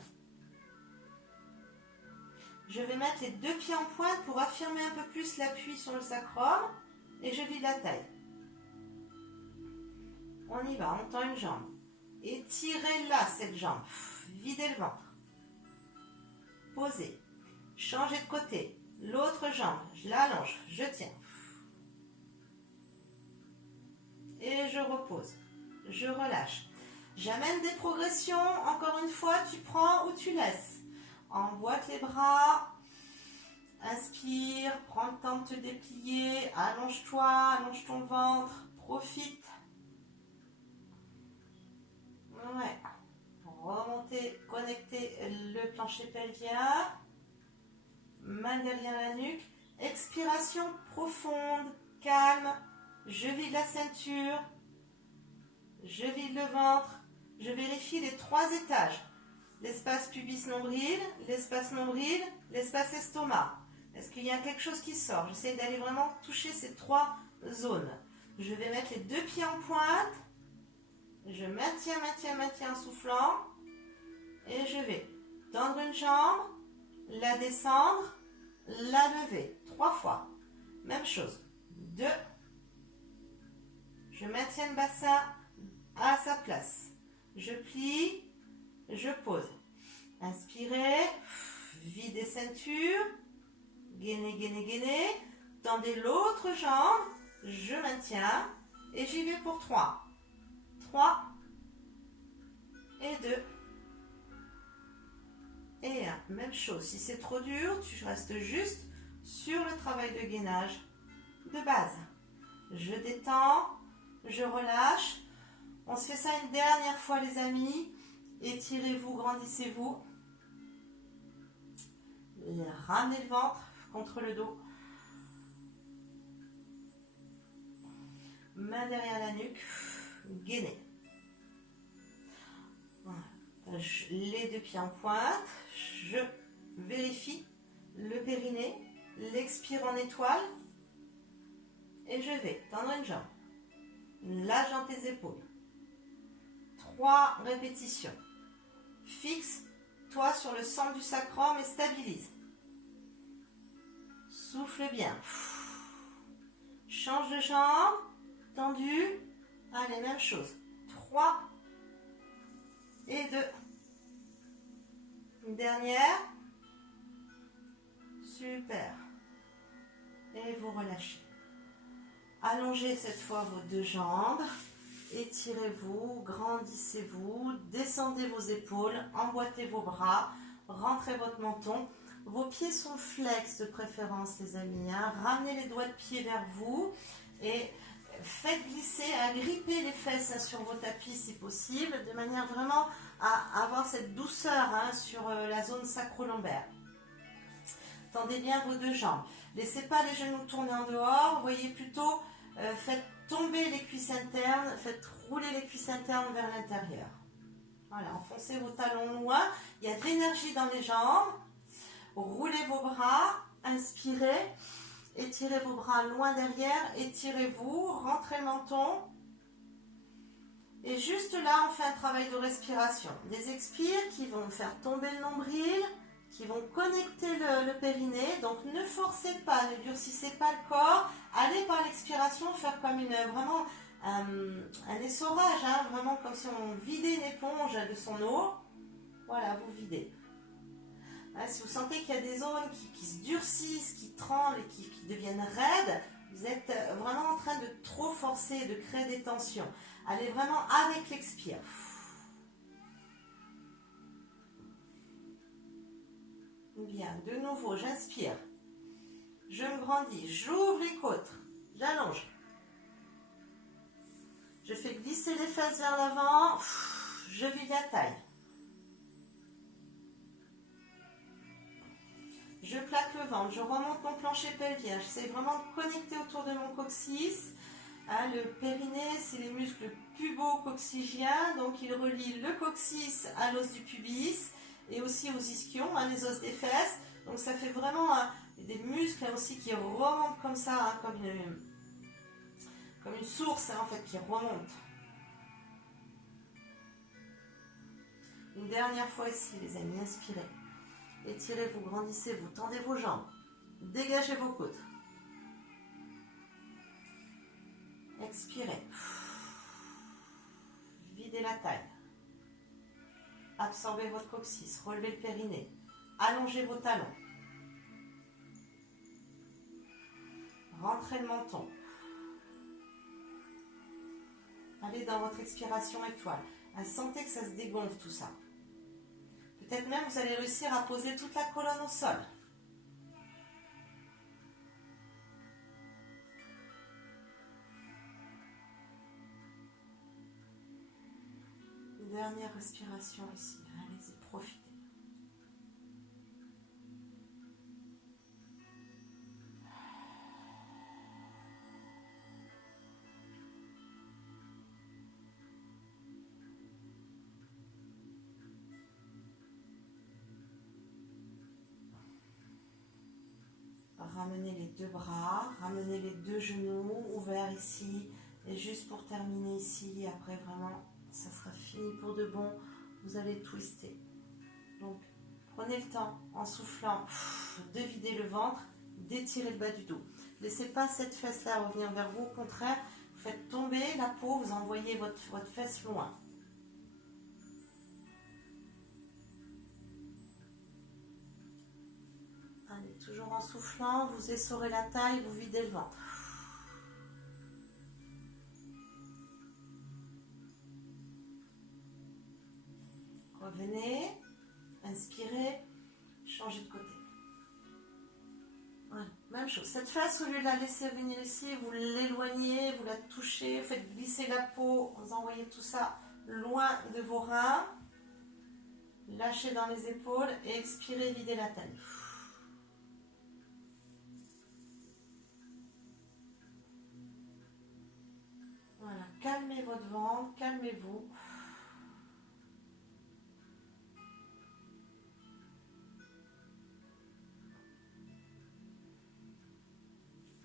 Je vais mettre les deux pieds en pointe pour affirmer un peu plus l'appui sur le sacrum et je vide la taille. On y va, on tend une jambe. Étirez-la, cette jambe. Videz le ventre. Posez. Changez de côté. L'autre jambe, je l'allonge, je tiens. Et je repose. Je relâche. J'amène des progressions, encore une fois, tu prends ou tu laisses. Emboîte les bras, inspire, prends le temps de te déplier, allonge-toi, allonge ton ventre, profite. Ouais. Remontez, connectez le plancher pelvien, main derrière la nuque, expiration profonde, calme, je vide la ceinture, je vide le ventre. Je vérifie les trois étages. L'espace pubis-nombril, l'espace nombril, l'espace estomac. Est-ce qu'il y a quelque chose qui sort? J'essaie d'aller vraiment toucher ces trois zones. Je vais mettre les deux pieds en pointe. Je maintiens en soufflant. Et je vais tendre une jambe, la descendre, la lever. 3 fois. Même chose. 2. Je maintiens le bassin à sa place. Je plie, je pose. Inspirez, videz ceinture, gainez, gainez, gainez. Tendez l'autre jambe, je maintiens et j'y vais pour 3. 3 et 2 et 1. Même chose, si c'est trop dur, tu restes juste sur le travail de gainage de base. Je détends, je relâche. On se fait ça une dernière fois les amis. Étirez-vous, grandissez-vous. Ramenez le ventre contre le dos. Main derrière la nuque. Gainez. Voilà. Les deux pieds en pointe. Je vérifie le périnée. L'expire en étoile. Et je vais tendre une jambe. Lâche dans tes épaules. 3 répétitions. Fixe-toi sur le centre du sacrum et stabilise. Souffle bien. Change de jambe. Tendu. Allez, même chose. 3 et 2. Une dernière. Super. Et vous relâchez. Allongez cette fois vos deux jambes. Étirez-vous, grandissez-vous, descendez vos épaules, emboîtez vos bras, rentrez votre menton. Vos pieds sont flex de préférence, les amis. Hein. Ramenez les doigts de pied vers vous et faites glisser, agripper les fesses sur vos tapis si possible, de manière vraiment à avoir cette douceur sur la zone sacro-lombaire. Tendez bien vos deux jambes. Laissez pas les genoux tourner en dehors. Voyez plutôt, faites tomber les cuisses internes, faites rouler les cuisses internes vers l'intérieur. Voilà, enfoncez vos talons loin. Il y a de l'énergie dans les jambes. Roulez vos bras, inspirez. Étirez vos bras loin derrière, étirez-vous, rentrez le menton. Et juste là, on fait un travail de respiration. Des expires qui vont faire tomber le nombril, qui vont connecter le périnée. Donc ne forcez pas, ne durcissez pas le corps. Allez par l'expiration faire comme vraiment un essorage, vraiment comme si on vidait une éponge de son eau. Voilà, vous videz. Si vous sentez qu'il y a des zones qui se durcissent, qui tremblent et qui deviennent raides, vous êtes vraiment en train de trop forcer, de créer des tensions. Allez vraiment avec l'expire. Bien, de nouveau, j'inspire. Je me grandis, j'ouvre les côtes, j'allonge. Je fais glisser les fesses vers l'avant, je vide la taille. Je plaque le ventre, je remonte mon plancher pelvien. J'essaie vraiment de connecter autour de mon coccyx. Le périnée, c'est les muscles pubo-coccygiens. Donc, il relie le coccyx à l'os du pubis et aussi aux ischions, les os des fesses. Donc, ça fait vraiment des muscles aussi qui remontent comme ça, comme une source en fait, qui remonte. Une dernière fois ici, les amis, inspirez. Étirez-vous, grandissez-vous, tendez vos jambes, dégagez vos côtes. Expirez. Videz la taille. Absorbez votre coccyx, relevez le périnée. Allongez vos talons. Rentrez le menton. Allez dans votre expiration étoile. Sentez que ça se dégonfle tout ça. Peut-être même vous allez réussir à poser toute la colonne au sol. Dernière respiration ici. Allez-y, profitez. Ramenez les deux bras, ramenez les deux genoux ouverts ici. Et juste pour terminer ici, après vraiment, ça sera fini pour de bon. Vous allez twister. Donc, prenez le temps, en soufflant, de vider le ventre, d'étirer le bas du dos. Laissez pas cette fesse-là revenir vers vous. Au contraire, vous faites tomber la peau, vous envoyez votre fesse loin. Allez, toujours en soufflant, vous essorez la taille, vous videz le ventre. Revenez, inspirez, changez de côté. Voilà, même chose. Cette face, au lieu de la laisser venir ici, vous l'éloignez, vous la touchez, faites glisser la peau, vous envoyez tout ça loin de vos reins. Lâchez dans les épaules et expirez, videz la taille. Voilà, calmez votre ventre, calmez-vous.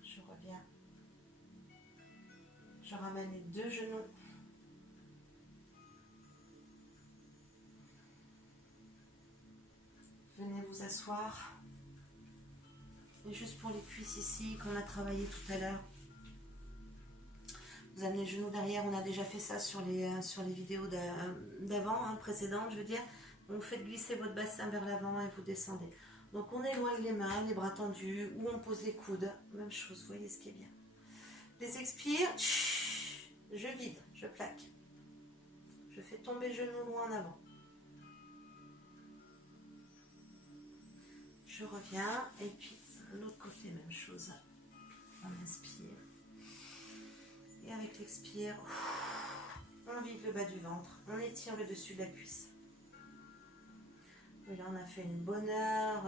Je reviens. Je ramène les deux genoux. Venez vous asseoir. Et juste pour les cuisses ici, qu'on a travaillé tout à l'heure. Vous amenez le genou derrière, on a déjà fait ça sur les vidéos d'avant, hein, précédentes, je veux dire. Vous faites glisser votre bassin vers l'avant et vous descendez. Donc on éloigne les mains, les bras tendus, ou on pose les coudes. Même chose, vous voyez ce qui est bien. Les expire, je vide, je plaque. Je fais tomber le genou loin en avant. Je reviens, et puis l'autre côté, même chose. On inspire. Et avec l'expire, on vide le bas du ventre, on étire le dessus de la cuisse. Et là, on a fait une bonne heure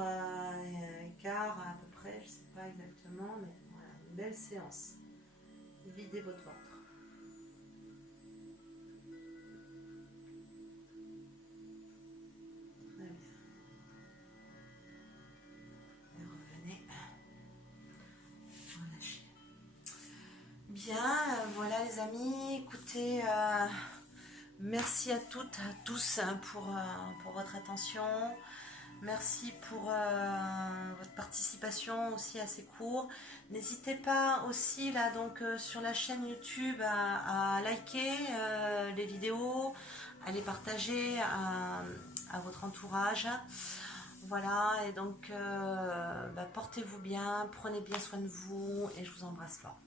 et quart à peu près, je ne sais pas exactement, mais voilà, une belle séance. Videz votre ventre. Très bien. Et revenez. Relâchez. Bien, voilà les amis, écoutez, merci à toutes, à tous pour votre attention. Merci pour votre participation aussi à ces cours. N'hésitez pas aussi là donc sur la chaîne YouTube à liker les vidéos, à les partager à votre entourage. Voilà, et donc portez-vous bien, prenez bien soin de vous et je vous embrasse fort.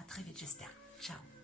À très vite, j'espère. Ciao.